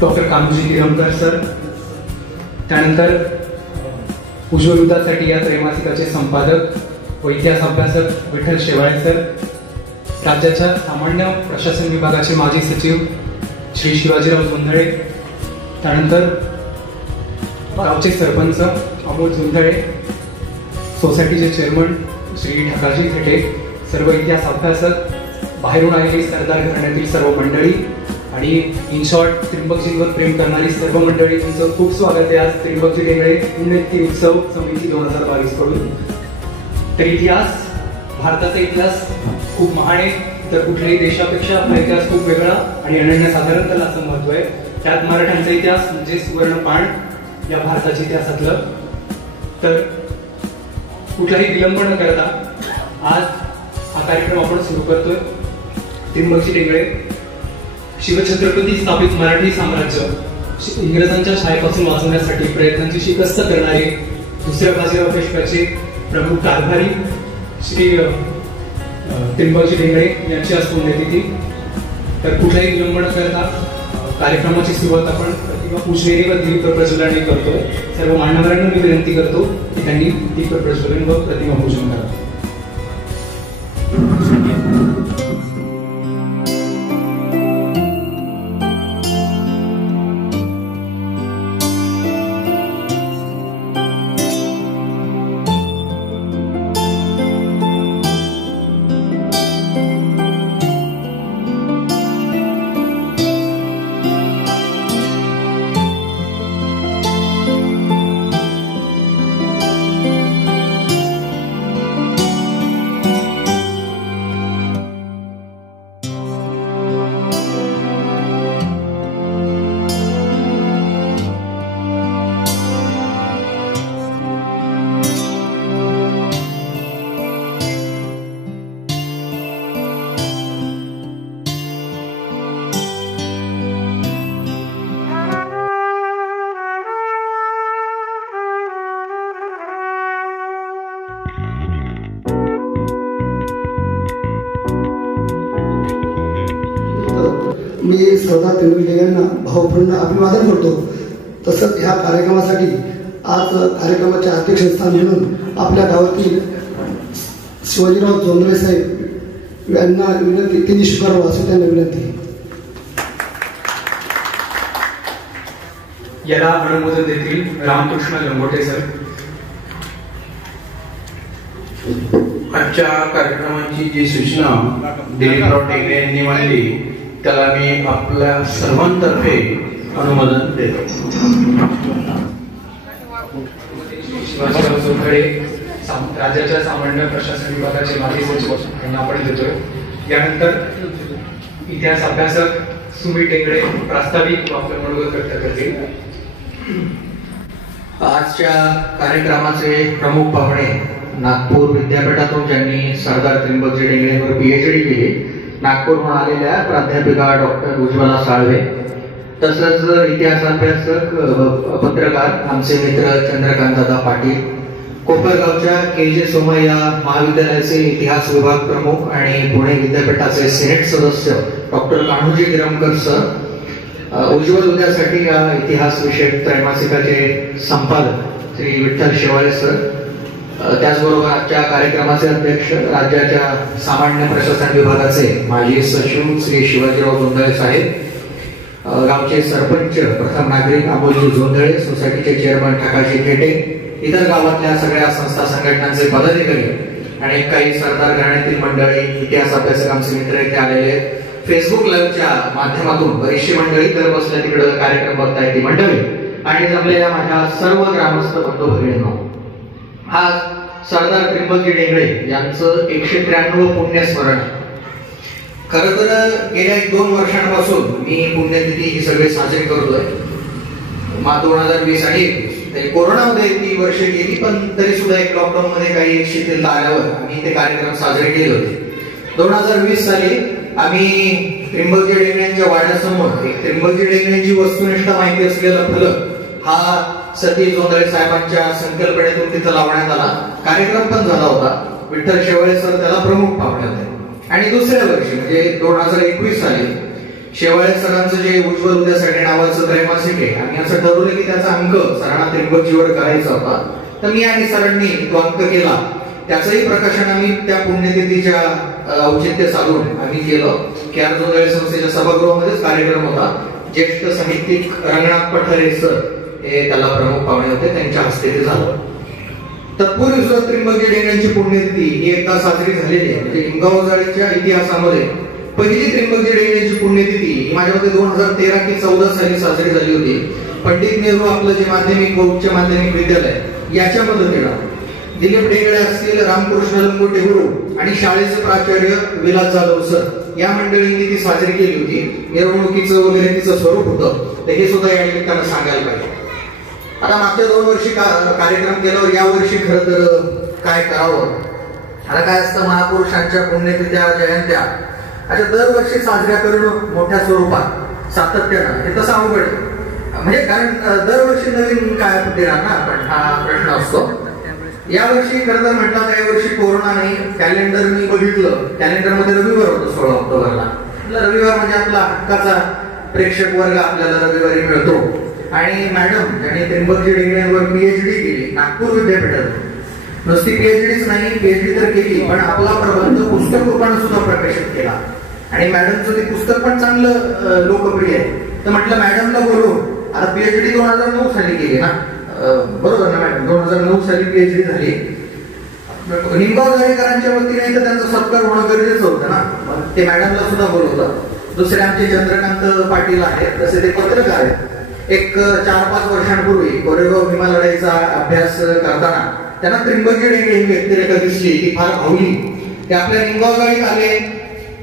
Doctor Kanhoji Giramkar sir, त्यानंतर उज्ज्वल उद्यासाठी या त्रैमासिकाचे संपादक व इतिहास अभ्यासक विठ्ठल शेवाळे सर, राज्याच्या सामान्य प्रशासन विभागाचे माजी सचिव श्री शिवाजीराव जोंधळे, त्यानंतर गावचे सरपंच अमोल जोंधळे, सोसायटीचे चेअरमन श्री ढकाजी थेटे, सर्व इतिहास अभ्यासक, बाहेरून आलेली सरदार घराण्यातील सर्व मंडळी आणि इन शॉर्ट त्र्यंबकजींवर प्रेम करणारी सर्व मंडळी, तुमचं खूप स्वागत आहे आज त्र्यंबकजी टेंगळे पुण्यतिथी उत्सव समिती 2022 कडून. तर इतिहास, भारताचा इतिहास खूप महान आहे, तर कुठल्याही देशापेक्षा आपला इतिहास खूप वेगळा आणि अनन्यसाधारण त्याला असं महत्व आहे. त्यात मराठ्यांचा इतिहास म्हणजे सुवर्णपाण या भारताच्या इतिहासातलं. तर कुठलाही विलंब न करता आज हा कार्यक्रम आपण सुरू करतोय. त्र्यंबकजी टेंगळे शिवछत्रपती स्थापित मराठी साम्राज्य इंग्रजांच्या छायेपासून वाचवण्यासाठी प्रयत्नांची शिकस्त करणारे दुसऱ्या बाजीराव पेशव्याचे प्रमुख कारभारी श्री त्र्यंबकजी टेंगळे यांची आज पुण्यतिथी. तर कुठलाही विलंब न करता कार्यक्रमाची सुरुवात आपण प्रतिमा पुष्पेरी व दीप प्रज्वलनाने करतोय. सर्व मान्यवरांना मी विनंती करतो की त्यांनी दीप प्रज्वलन व प्रतिमा पूजन करावं. मी सरदार त्र्यंबकजी यांना भावपूर्ण अभिवादन करतो. तसंच ह्या कार्यक्रमासाठी आज कार्यक्रमाचे अध्यक्षस्थान म्हणून आपल्या गावातील शिवाजीराव जोंधळे साहेब यांना विनंती, त्यांनी स्वीकारावं असं त्यांना विनंती. याला अनुमोदन देतील रामकृष्ण लंगोटे सर. आजच्या कार्यक्रमाची जी सूचना दिलीपराव टेंगळे यांनी मांडली त्याला मी आपल्या सर्वांतर्फे अनुमोदन देतो. शिवाजीराव जोंधळे राज्याच्या सामान्य प्रशासन विभागाचे माजी सचिव यांना आपण देतोय. यानंतर इतिहास अभ्यासक सुमी टेंगळे प्रास्ताविक आपलं मनोगत व्यक्त करतील. आजच्या कार्यक्रमाचे प्रमुख पाहुणे नागपूर विद्यापीठातून ज्यांनी सरदार त्र्यंबकजी टेंगळेंवर PhD केली, नागपूरहून आलेल्या प्राध्यापिका डॉक्टर उज्ज्वला साळवे, तसंच इतिहास अभ्यासक पत्रकार आमचे मित्र चंद्रकांतदादा पाटील, कोपरगावच्या KJ सोमय्या महाविद्यालयाचे इतिहास विभाग प्रमुख आणि पुणे विद्यापीठाचे सिनेट सदस्य डॉक्टर कान्होजी गिरमकर सर, उज्ज्वल उद्यासाठी या इतिहास विषयक त्रैमासिकाचे संपादक श्री विठ्ठल शेवाळे सर, त्याचबरोबर आजच्या कार्यक्रमाचे अध्यक्ष राज्याच्या सामान्य प्रशासन विभागाचे माजी सचिव श्री शिवाजीराव जोंधळे साहेब, गावचे सरपंच प्रथम नागरिक अमोलजी जोंधळे, सोसायटीचे चेअरमन ढकाजी थेटे, इतर गावातल्या सगळ्या संस्था संघटनांचे पदाधिकारी आणि काही सरदार घराण्यातील मंडळी, इतिहास अभ्यासक आमचे मित्र इथे आलेले, फेसबुक लाईव्हच्या माध्यमातून बरीचशी मंडळी तर बसल्या तिकडे कार्यक्रम बघताय ती मंडळी आणि जमलेल्या माझ्या सर्व ग्रामस्थ बंधू भगिनींनो, आज सरदार त्र्यंबकजी टेंगळे यांचं 193 पुण्यस्मरण. खरं तर गेल्या 1-2 वर्षांपासून मी पुण्यतिथी ही सगळे साजरी करतोय. 2020 आणि 21 कोरोनामध्ये ती वर्ष गेली, पण तरी सुद्धा एक लॉकडाऊन मध्ये काही शिथिलता आल्यावर आम्ही ते कार्यक्रम साजरे केले होते. 2020 साली आम्ही त्र्यंबकजी टेंगळेंच्या वाड्यासमोर एक त्र्यंबकजी टेंगळेंची वस्तुनिष्ठ माहिती असलेला फलक हा सतीश जोंधळे साहेबांच्या संकल्पनेतून तिथं लावण्यात आला. कार्यक्रम पण झाला होता. विठ्ठल शेवाळे सर त्याला प्रमुख पाहुणे होते. आणि दुसऱ्या वर्षी म्हणजे 2021 साली शेवाळे सरांचं जे उज्ज्वल उद्यासाठी नावाचं त्रैमासिक आहे, आम्ही असं ठरवलं की त्याचा अंक सरांना त्र्यंबकजीवर करायचा होता. तर मी आणि सरांनी तो अंक केला. त्याचंही प्रकाशन आम्ही त्या पुण्यतिथीच्या औचित्य साधून आम्ही केलं. KR जोंधळे संस्थेच्या सभागृहामध्येच कार्यक्रम होता. ज्येष्ठ साहित्यिक रंगनाथ पठारे सर हे त्याला प्रमुख पाहुणे होते, त्यांच्या हस्ते ते झालं. तत्पूर्वी सुद्धा त्र्यंबकजी डेंगळ्यांची पुण्यतिथी ही एकदा साजरी झालेली आहे. म्हणजे हिंगणघाटच्या इतिहासामध्ये पहिली त्र्यंबकजी डेंगळ्यांची पुण्यतिथी ही माझ्या मते 2013 की 14 साली साजरी झाली होती. पंडित नेहरू आपलं जे माध्यमिक व उच्च माध्यमिक विद्यालय याच्या मदतीला दिलीप डेंगळे असतील, रामकृष्ण लंगोटे गुरु आणि शाळेचे प्राचार्य विलास जाधव सर या मंडळींनी ती साजरी केली होती. मिरवणुकीचं वगैरे तिचं स्वरूप होतं, तर हे सुद्धा या निमित्तानं सांगायला पाहिजे. आता मागच्या 2 वर्षी कार्यक्रम केल्यावर या वर्षी खरं तर काय करावं. आता काय असतं, महापुरुषांच्या पुण्यतिथ्या जयंत्या अशा दरवर्षी साजऱ्या करणं मोठ्या स्वरूपात सातत्यानं हे तसं अवघड आहे. म्हणजे कारण दरवर्षी नवीन काय देणार ना आपण, हा प्रश्न असतो. यावर्षी खरं तर म्हटलं तर यावर्षी कोरोना नाही. कॅलेंडर मी बघितलं, कॅलेंडरमध्ये रविवार होतो 16 ऑक्टोबरला. रविवार म्हणजे आपला हक्काचा प्रेक्षक वर्ग आपल्याला रविवारी मिळतो. आणि मॅडम ज्यांनी त्र्यंबकजी डेंगळ्यांवर PhD केली नागपूर विद्यापीठात, नुसती PhDच नाही, PhD तर केली, पण आपला प्रबंध पुस्तक रूपाने सुद्धा प्रकाशित केला. आणि मॅडमचं ते पुस्तक पण चांगलं लोकप्रिय आहे. तर म्हटलं मॅडमला बोलू. आता PhD 2009 साली केली ना, बरोबर ना मॅडम? 2009 साली PhD झाली. निंबाळकरांच्या वतीने तर त्यांचा सत्कार होणं गरजेचं होतं ना, ते मॅडमला सुद्धा बोलवलं. दुसरे आमचे चंद्रकांत पाटील आहेत, तसे ते पत्रकार आहेत. एक 4-5 वर्षांपूर्वी कोरेगाव भीमा लढाईचा अभ्यास करताना त्यांना त्र्यंबकजी डेंगळे ही व्यक्तिरेखा दिसली, ती फार भावली. ते आपल्या निंबाळगाळीत आले,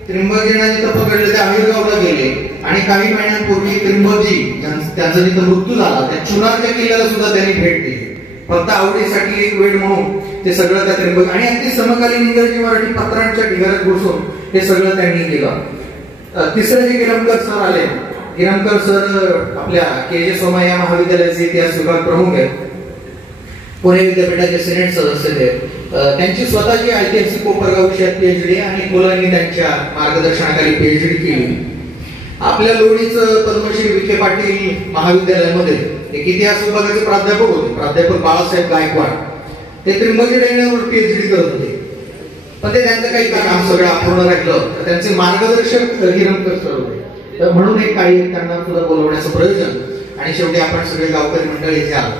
त्र्यंबकजींना जिथं पकडले ते आविर्गावला गेले आणि काही महिन्यांपूर्वी त्र्यंबकजी त्यांचा जिथं मृत्यू झाला त्या चुनारच्या किल्ल्याला सुद्धा त्यांनी भेट दिली. फक्त आवडीसाठी एक वेळ म्हणून ते सगळं त्या त्र्यंबक आणि अगदी समकालीन इंग्रजी मराठी पत्रांच्या ढिगाऱ्यात घुसून हे सगळं त्यांनी केलं. तिसरे जे गिरमकर सर आले, गिरमकर सर आपल्या KJ सोमय्या महाविद्यालयाचे इतिहास विभाग प्रमुख आहेत, पुणे विद्यापीठाचे सिनेट सदस्य आहेत. त्यांची स्वतःची ऐतिहासिक कोपरगाव विषयात PhD आणि मुलांनी त्यांच्या मार्गदर्शनाखाली PhD केली. आपल्या लोणीचं पद्मश्री विखे पाटील महाविद्यालयामध्ये एक इतिहास विभागाचे प्राध्यापक होते, प्राध्यापक बाळासाहेब गायकवाड. ते त्र्यंबकजी डेंगळ्यांवर PhD करत होते, पण ते त्यांचं काही काम सगळं अपूर्ण राहिलं. तर त्यांचे मार्गदर्शक गिरमकर सर होते. तर म्हणून एक काही त्यांना सुद्धा बोलवण्याचं प्रयोजन आणि शेवटी आपण सगळे गावकरी मंडळी इथे आलो.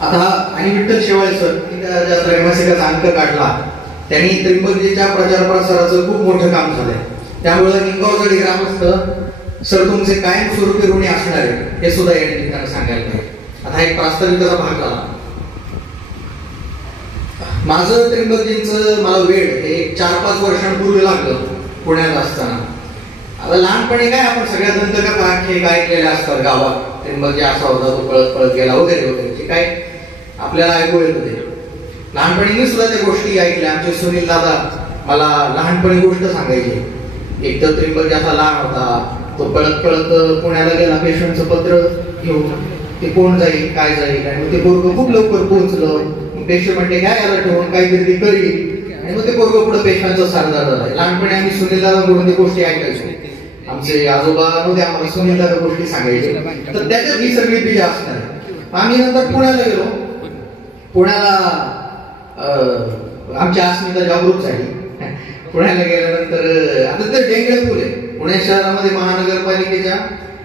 आता आणि विठ्ठल शेवाळे सर ज्या त्रैमासिकाचा अंक काढला त्यांनी त्र्यंबकजीच्या प्रचार प्रसाराचं खूप मोठं काम झालंय. त्यामुळे निंबाळकरी ग्रामस्थ सर तुमचे कायमस्वरूपी ऋणी असणार आहे हे सुद्धा या निमित्तानं सांगायला पाहिजे. आता एक प्रास्ताविकाचा भाग झाला. माझं त्र्यंबकजींचं मला वेळ हे 4-5 वर्षांपूर्वी लागलं पुण्यात असताना. आता लहानपणी काय आपण सगळ्या दंतकथा काय ऐकलेल्या असतात गावात, त्र्यंबकजी असा होता, तो पळत पळत गेला वगैरे वगैरे काय आपल्याला ऐकू येत होते. लहानपणी मी सुद्धा त्या गोष्टी ऐकल्या. आमचे सुनील दादा मला लहानपणी गोष्ट सांगायची. एक तर त्र्यंबकजी असा लहान होता, तो पळत पळत पुण्याला गेला पेशंटचं पत्र घेऊन. ते कोण जाईल काय जाईल आणि ते पोरगं खूप लवकर पोहोचलं. पेशंट म्हणते काय याला ठेवून काहीतरी ते करील आणि मग ते पोरगं पुढे पेशंटचा सरदार झाला. लहानपणी आम्ही सुनील दादाकडून त्या गोष्टी ऐकायचो. आमचे आजोबा नव्हते आम्हाला सुनील दादा गोष्टी सांगायचे. तर त्याच्यात ही सगळी बीज असणार. आम्ही नंतर पुण्याला गेलो. पुण्याला आमची अस्मिता जागृत झाली. पुण्याला गेल्यानंतर आता ते डेंगळे पूल आहे पुणे शहरामध्ये, महानगरपालिकेच्या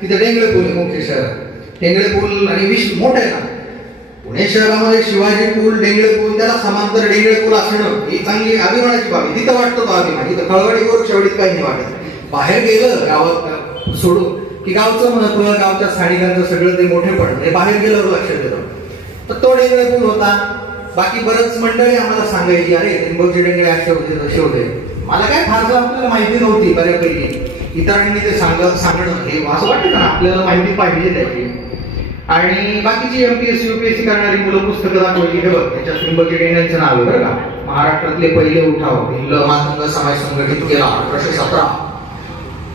तिथे डेंगळे पूल आहे मुख्य शहरात. डेंगळे पूल आणि मोठं आहे ना पुणे शहरामध्ये, शिवाजी पूल, डेंगळे पूल, त्याला समांतर डेंगळे पूल असणं ही चांगली अभिमानाची बाब आहे. तिथं वाटतो तो अभिमान. इथं खळवडी गोरक्षवडीत काही नाही वाटत. बाहेर गेलं गावात सोडून की गावचं महत्व, गावच्या स्थानिकांचं सगळं ते मोठेपण हे बाहेर गेल्यावर लक्षात येतं. तर तो डेंगळे पूल होता. बाकी बरंच मंडळी आम्हाला सांगायची अरे त्र्यंबकजी डेंगळे असे होते तसे होते. मला काय फारसं आपल्याला माहिती नव्हती बऱ्यापैकी. इतरांनी ते सांगणं हे असं वाटतं ना आपल्याला माहिती पाहिजे त्याची. आणि बाकीची MPSC UPSC करणारी मुलं पुस्तकं दाखवायची. हे बघ त्याच्या त्र्यंबकजी डेंगळ्यांचं नाव आहे बरं का. महाराष्ट्रातले पहिले उठाव भिल्ल मातंग समाज संघटित केला 1817.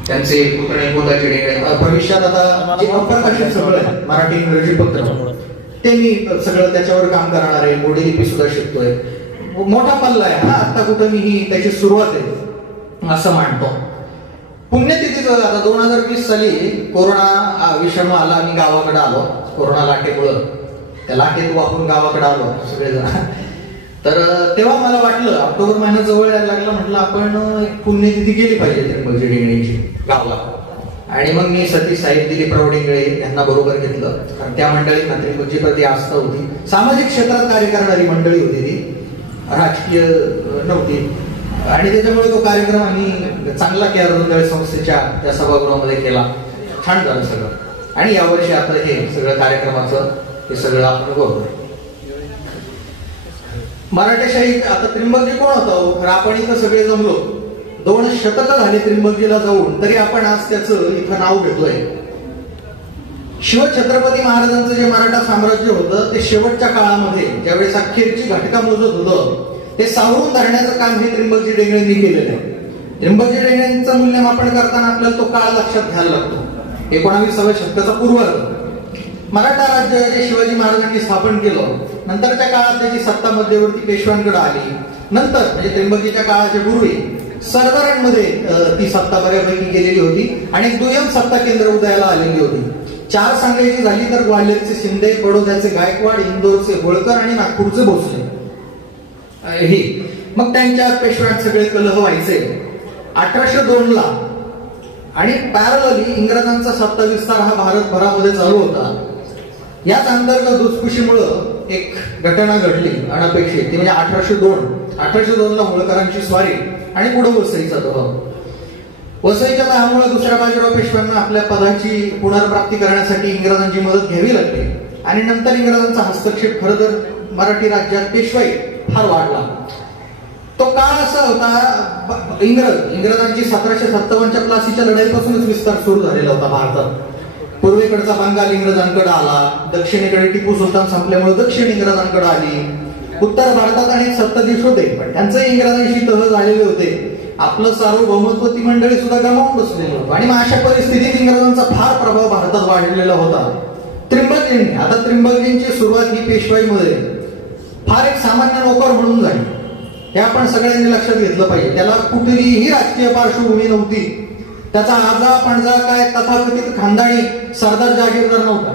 त्यांचे पुतळे गोदाचे डेंगळे. भविष्यात आता जे अप्रकाशित सगळं मराठी इंग्रजी पत्र ते मी सगळं त्याच्यावर काम करणार आहे. मोडी लिपी सुद्धा शिकतोय. मोठा पल्ला आहे हा. आता कुठं मी ही त्याची सुरुवात आहे असं मानतो. पुण्यतिथीचं आता 2020 साली कोरोना विषाणू आला, आम्ही गावाकडे आलो. कोरोना लाटेमुळं त्या लाटेत वापरून गावाकडे आलो सगळेजण. तर तेव्हा मला वाटलं ऑक्टोबर महिना जवळ यायला लागला, म्हटलं आपण एक पुण्यतिथी गेली पाहिजे त्र्यंबकजी डेंगळेची गावाला. आणि मग मी सतीश साहेब, दिलीपराव डेंगळे यांना बरोबर घेतलं, कारण त्या मंडळींना त्र्यंबकजी प्रति आस्था होती. सामाजिक क्षेत्रात कार्य करणारी मंडळी होती ती, राजकीय नव्हती. आणि त्याच्यामुळे तो कार्यक्रम आम्ही चांगला केला. रुंदळे संस्थेच्या त्या सभागृहामध्ये केला, छान झालं सगळं. आणि यावर्षी आता हे सगळं कार्यक्रमाचं हे सगळं आपण बघतोय. मराठेशाही आता त्र्यंबकजी कोण होतं, तर आपण इथं सगळे जमलो. 2 शतकं झाले त्र्यंबकजीला जाऊन, तरी आपण आज त्याचं इथं नाव घेतोय. शिवछत्रपती महाराजांचं जे मराठा साम्राज्य होतं ते शेवटच्या काळामध्ये ज्यावेळेस अखेरची घटका मोजत होतं ते सावरून धरण्याचं काम हे त्र्यंबकजी डेंगळेंनी केलेलं आहे. त्र्यंबकजी डेंगळेंचं मूल्यमापन करताना आपल्याला तो काळ लक्षात घ्यायला लागतो. 19व्या शतकाचा पूर्वार्ध मराठा राज्य जे शिवाजी महाराजांनी स्थापन केलं, नंतरच्या काळात त्याची सत्ता मध्यवर्ती पेशव्यांकडे आली. नंतर म्हणजे त्र्यंबकीच्या काळाच्या पूर्वी सरदारांमध्ये ती सत्ता बऱ्यापैकी गेलेली होती आणि एक दुय्यम सत्ता केंद्र उदयाला आलेली होती. 4 सांगायची झाली तर ग्वाल्हेरचे शिंदे, बडोद्याचे गायकवाड, इंदोरचे होळकर आणि नागपूरचे भोसले हे. मग त्यांच्या पेशव्यात सगळे कलह व्हायचे. 1802 ला आणि पॅरलली इंग्रजांचा सत्ता विस्तार हा भारतभरामध्ये चालू होता. याच अंतर्गत दुसपुशीमुळं एक घटना घडली अनपेक्षित, ती म्हणजे 1802 ला होळकरांची स्वारी आणि पुढे वसईचा दबाव. वसईच्या तहामुळे दुसऱ्या बाजीराव पेशव्यांना आपल्या पदाची पुनर्प्राप्ती करण्यासाठी इंग्रजांची मदत घ्यावी लागली. आणि नंतर इंग्रजांचा हस्तक्षेप खरं तर मराठी राज्यात पेशवाई फार वाढला. तो काळ असा होता, इंग्रजांची 1757च्या प्लासीच्या लढाईपासूनच विस्तार सुरू झालेला होता भारतात. पूर्वेकडचा बंगाल इंग्रजांकडे आला, दक्षिणेकडे टिपू सुलतान संपल्यामुळे दक्षिण इंग्रजांकडे आली. उत्तर भारतात अनेक सत्ताधीश होते, पण त्यांचे इंग्रजांशी तह झालेले होते. आपलं सार्वभौमत्व ती मंडळी सुद्धा गमावून बसलेलं होतं. आणि मग अशा परिस्थितीत इंग्रजांचा फार प्रभाव भारतात वाढलेला होता. त्र्यंबकजींनी आता त्र्यंबकजींची सुरुवात ही पेशवाईमध्ये फार एक सामान्य नोकर म्हणून झाली. हे आपण सगळ्यांनी लक्षात घेतलं पाहिजे. त्याला कुठलीही राजकीय पार्श्वभूमी नव्हती. त्याचा आजा पणजा काय तथाकथित खानदानी सरदार जागीरदार नव्हता.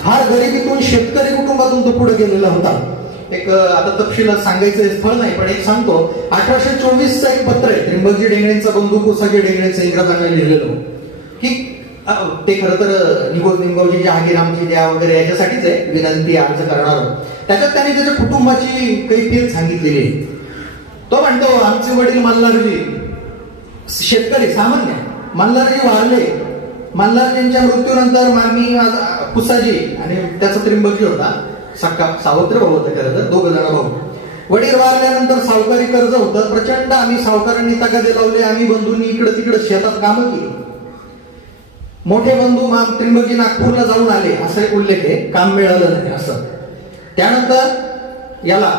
फार गरिबीतून शेतकरी कुटुंबातून तो पुढे गेलेला होता. एक आता तपशील सांगायचं फळ नाही, पण एक सांगतो. 1824चं एक पत्र आहे त्र्यंबकजी डेंगळेंचा बंधू कुसाजी डेंगळेंचं इंग्रजांना लिहिलेलं, की ते खरं तर निंगोजी जहांगीरामची द्या वगैरे याच्यासाठीच आहे, विनंती अर्ज करणार. त्याच्यात त्यांनी त्याच्या कुटुंबाची कैफियत सांगितलेली आहे. तो म्हणतो, आमचे वडील मल्हारजी शेतकरी सामान्य, मल्हारजी वारले. मल्हारजींच्या मृत्यूनंतर मी कुसाजी आणि त्याचा त्र्यंबकजी होता, सावत्र भाऊ होतं खरं तर, 2 जण भाऊ. वडील वारल्यानंतर सावकारी कर्ज होतं प्रचंड. आम्ही सावकारांनी तगादे लावले. आम्ही बंधूंनी इकडे तिकडे शेतात कामं केली. मोठे बंधू त्र्यंबकजी नागपूरला जाऊन आले असा एक उल्लेख आहे, काम मिळालं नाही असं. त्यानंतर याला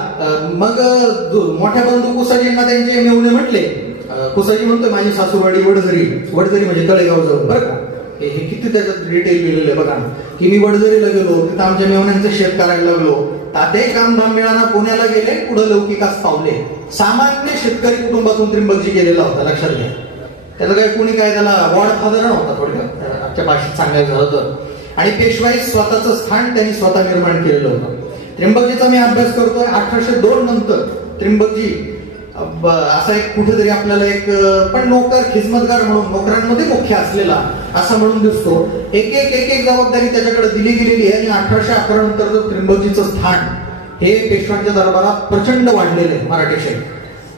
मग मोठ्या बंधू कुसाजींना त्यांचे मेवणे म्हटले. कुसाजी म्हणतोय माझी सासूवाडी वडझरी म्हणजे तळेगाव जवळ, बरं का. हे किती त्याच्यात डिटेल लिहिलेलं आहे बघा, की मी वडझरीला गेलो, तिथं आमच्या मेवण्यांचं शेत करायला लागलो. ताते कामधाम मिळाना पुण्याला गेले, पुढे लौकिकास पावले. सामान्य शेतकरी कुटुंबातून त्र्यंबकजी गेलेला होता, लक्षात घ्या. त्याला काय कोणी काय त्याला वॉर्ड फादर नव्हता थोडक्यात, आजच्या भाषेत सांगायचं झालं तर. आणि पेशवाई स्वतःचं स्थान त्यांनी स्वतः निर्माण केलेलं होतं. त्र्यंबकजीचा मी अभ्यास करतोय. 1802 नंतर त्र्यंबकजी असा एक कुठेतरी आपल्याला एक पण नोकर खिदमतगार म्हणून नोकरांमध्ये मुख्य असलेला असा म्हणून दिसतो. एक जबाबदारी त्याच्याकडे दिली गेलेली आहे. आणि 1811 नंतर त्र्यंबकजीचं स्थान हे पेशव्यांच्या दरबारात प्रचंड वाढलेलं आहे मराठेशाही.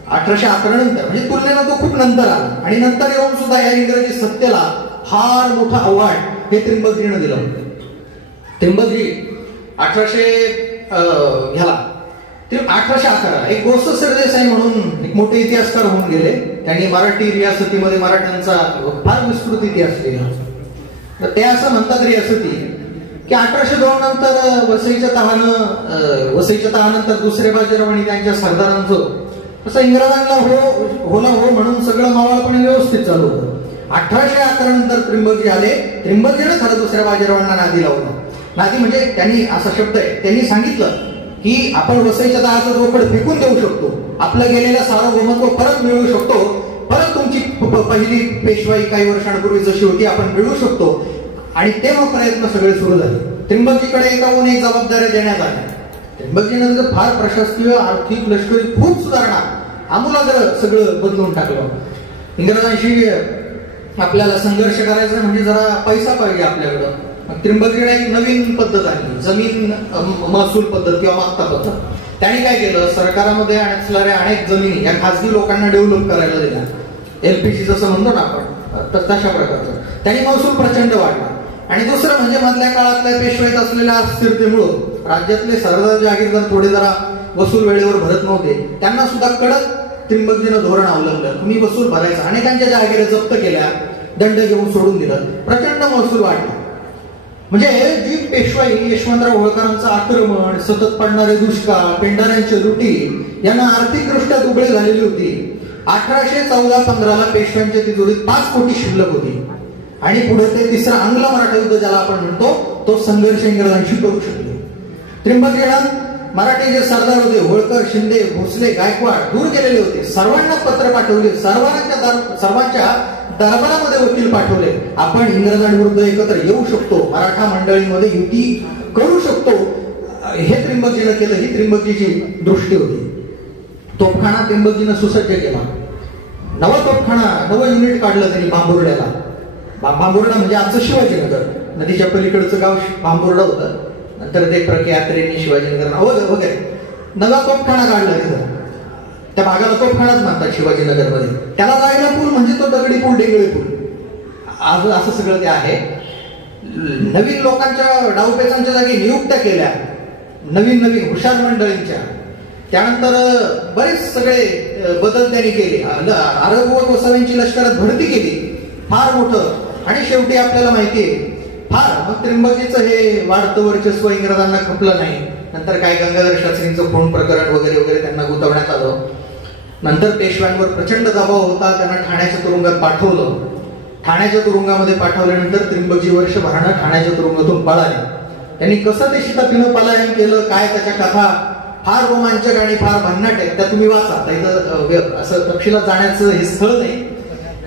1811 नंतर म्हणजे तुलनेनं तो खूप नंतर आला. आणि नंतर येऊन सुद्धा या इंग्रजी सत्तेला फार मोठा अवॉर्ड हे त्र्यंबकजीनं दिलं. त्र्यंबकजी 1811 एक गोस्त सरदेसाई म्हणून एक मोठे इतिहासकार होऊन गेले. त्यांनी मराठी रियासतीमध्ये मराठ्यांचा फार विस्तृत इतिहास लिहिला. तर ते असं म्हणतात रियासती की 1802 नंतर वसईच्या तहानंतर दुसरे बाजीराव आणि त्यांच्या सरदारांचं असं इंग्रजांना होला हो म्हणून सगळं मावळपणे व्यवस्थित चालू होतं. 1811 नंतर त्र्यंबकजी आले. त्र्यंबकजीने खरं दुसऱ्या बाजीरावांना नादी लावलं. नादी म्हणजे त्यांनी असा शब्द आहे, त्यांनी सांगितलं की आपण वसईच्या तहाचं रोकड फेकून देऊ शकतो, आपलं गेलेलं सार्वभौमत्व परत मिळवू शकतो, परत तुमची पहिली पेशवाई काही वर्षांपूर्वी जशी होती आपण मिळवू शकतो. आणि तेव्हा प्रयत्न सगळे सुरू झाले. त्र्यंबकजीकडे एकाहून एक जबाबदाऱ्या देण्यात आल्या. त्र्यंबकजीनं फार प्रशासकीय, आर्थिक, लष्करी खूप सुधारणा आमूलाग्र सगळं बदलून टाकलं. इंग्रजांशी आपल्याला संघर्ष करायचा म्हणजे जरा पैसा पाहिजे आपल्याकडं. त्र्यंबकजीने एक नवीन पद्धत आणली, जमीन महसूल पद्धत किंवा मागता पद्धत. त्यांनी काय केलं, सरकारामध्ये असणाऱ्या अनेक जमिनी या खासगी लोकांना डेव्हलप करायला दिल्या. LPG जसं म्हणतो ना आपण, तर तशा प्रकारचं त्यांनी महसूल प्रचंड वाढला. आणि दुसरं म्हणजे मधल्या काळातल्या पेशवाईत असलेल्या अस्थिरतेमुळं राज्यातले सरदार जागीरदार थोडे जरा वसूल वेळेवर भरत नव्हते. त्यांना सुद्धा कडक त्र्यंबकजीनं धोरण अवलंबलं. तुम्ही वसूल भरायचं. अनेकांच्या जागिरी जप्त केल्या, दंड घेऊन सोडून दिलं, प्रचंड महसूल वाढला. म्हणजे जी पेशवाई यशवंतराव होळकरांचं आक्रमण, सतत पडणारे दुष्काळ, पेंढाऱ्यांच्या लुटी यांना आर्थिकदृष्ट्या दुबळी झालेली होती. 1814-15 पेशव्यांच्या तिजोरीत 5 कोटी शिल्लक होती. आणि पुढे ते तिसरं आंग्ल मराठा युद्ध ज्याला आपण म्हणतो तो संघर्ष इंग्रजांशी करू शकले. त्र्यंबकजीनं मराठी जे सरदार होते, होळकर, शिंदे, भोसले, गायकवाड, दूर गेलेले होते, सर्वांना पत्र पाठवले, सर्वांच्या दरबारामध्ये वकील पाठवले. आपण इंग्रजांविरुद्ध एकत्र येऊ शकतो, मराठा मंडळीमध्ये युती करू शकतो, हे त्र्यंबकजीनं केलं. ही त्र्यंबकजीची दृष्टी होती. तोफखाना त्र्यंबकजीनं सुसज्ज केला. नवं तोफखाना, नवं युनिट काढलं त्यांनी बांबुर्ड्याला. बांबुर्डा म्हणजे आजचं शिवाजीनगर, नदीच्या पलीकडचं गाव बांबुर्डा होतं. नंतर ते प्रख्यात्रेंनी शिवाजीनगर वगैरे नवा तोफखाना काढला तिथं. त्या भागाला तोफखानाच म्हणतात शिवाजीनगर मध्ये. त्याला जायला पूल म्हणजे तो दगडी पूल, डेंगळे पूल, आज असं सगळं ते आहे. नवीन लोकांच्या डावपेचांच्या जागी नियुक्त्या केल्या, नवीन हुशार मंडळींच्या. त्यानंतर बरेच सगळे बदल त्यांनी केले. अरब व गोसाव्यांची लष्करात भरती केली, फार मोठं. आणि शेवटी आपल्याला माहितीये फार मग त्र्यंबकजीचं हे वाढतं वर्चस्व इंग्रजांना खपलं नाही. नंतर काय गंगाधर शास्त्रींचं खून प्रकरण वगैरे वगैरे त्यांना गुंतवण्यात आलं. नंतर पेशव्यांवर प्रचंड दबाव होता, त्यांना ठाण्याच्या तुरुंगात पाठवलं. ठाण्याच्या तुरुंगामध्ये पाठवल्यानंतर त्र्यंबकजी वर्षभरानं ठाण्याच्या तुरुंगातून पळाले. त्यांनी कसं ते शिताफीनं पलायन केलं, काय त्याच्या कथा फार रोमांचक आणि फार भन्नाट आहेत, त्या तुम्ही वाचा. इथं असं तपशिलात जाण्याचं हे स्थळ नाही.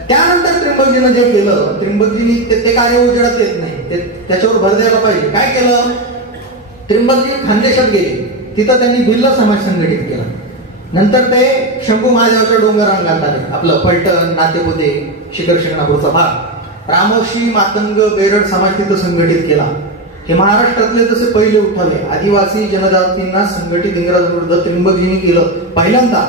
त्यानंतर त्र्यंबकजीनं जे केलं, त्र्यंबकजीनी ते कार्य उजेडात येत नाही, त्याच्यावर भर द्यायला पाहिजे. काय केलं, त्र्यंबकजी खानदेशात गेले, तिथं त्यांनी भिल्ल समाज संघटित केला. नंतर ते शंभू महादेवाच्या डोंगरांगात आले, आपलं फलटण, नातेपुते, शिखर शिंगणापूरचा भाग. रामोशी, मातंग, बेरड समाज तिथं संघटित केला. हे महाराष्ट्रातले जसे पहिले उठावे आदिवासी जनजातींना संघटित इंग्रजांविरुद्ध त्र्यंबकजींनी केलं पहिल्यांदा.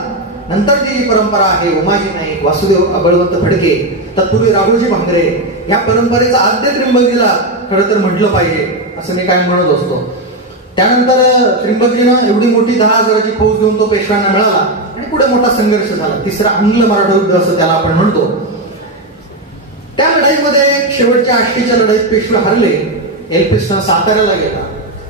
नंतरची जी परंपरा आहे, उमाजी नाईक, वासुदेव बळवंत फडके, तत्पूर्वी राघोजी भांगरे, या परंपरेचा आद्य त्र्यंबकजीला खरं तर म्हटलं पाहिजे असं मी काय म्हणत असतो. त्यानंतर त्र्यंबकजीनं एवढी मोठी 10,000ची फौज देऊन तो पेशव्यांना मिळाला आणि पुढे मोठा संघर्ष झाला. तिसरा आंग्ल मराठा युद्ध असं त्याला आपण म्हणतो. त्या लढाईमध्ये शेवटच्या आष्टीच्या लढाईत पेशवे हरले. एल्फिन्स्टन साताऱ्याला गेला.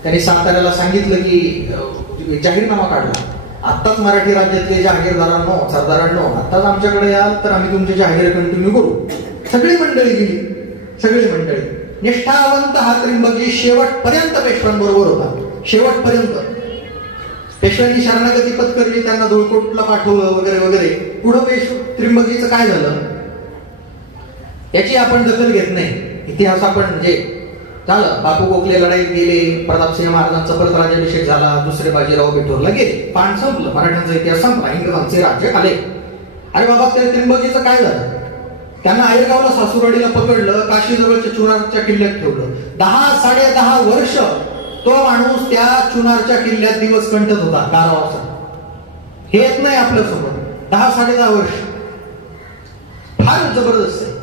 त्यांनी साताऱ्याला सांगितलं की जाहीरनामा काढला, आत्ताच मराठी राज्यातले जहागीरदारांनो, सरदारांनो, आत्ताच आमच्याकडे याल तर आम्ही तुमचे जहागीर कंटिन्यू करू. सगळी मंडळी गेली, सगळी मंडळी. निष्ठावंत हा त्र्यंबकजी शेवटपर्यंत पेशव्यांबरोबर होता, शेवटपर्यंत. पेशव्यांनी शरणागती पत्करली, त्यांना धुळकोटला पाठवलं वगैरे वगैरे. पुढं त्र्यंबकजीचं काय झालं याची आपण दखल घेत नाही. इतिहास आपण म्हणजे झालं, बापू गोखले लढाईत गेले, प्रतापसिंह महाराजांचा परत राज्याभिषेक झाला, दुसरे बाजीराव बिठूरला गेले, पान संपलं, मराठ्यांचा इतिहास संपला, इंग्रजांचे राज्य आले. अरे बाबा, त्या त्र्यंबकजीचं काय झालं? त्यांना आयरगावला सासूरवाडीला पकडलं, काशीजवळच्या चुनारच्या किल्ल्यात ठेवलं. 10-10.5 वर्ष तो माणूस त्या चुनारच्या किल्ल्यात दिवस कंठत होता कारावासा. हे येत नाही आपल्यासोबत. 10-10.5 वर्ष फार जबरदस्त आहे.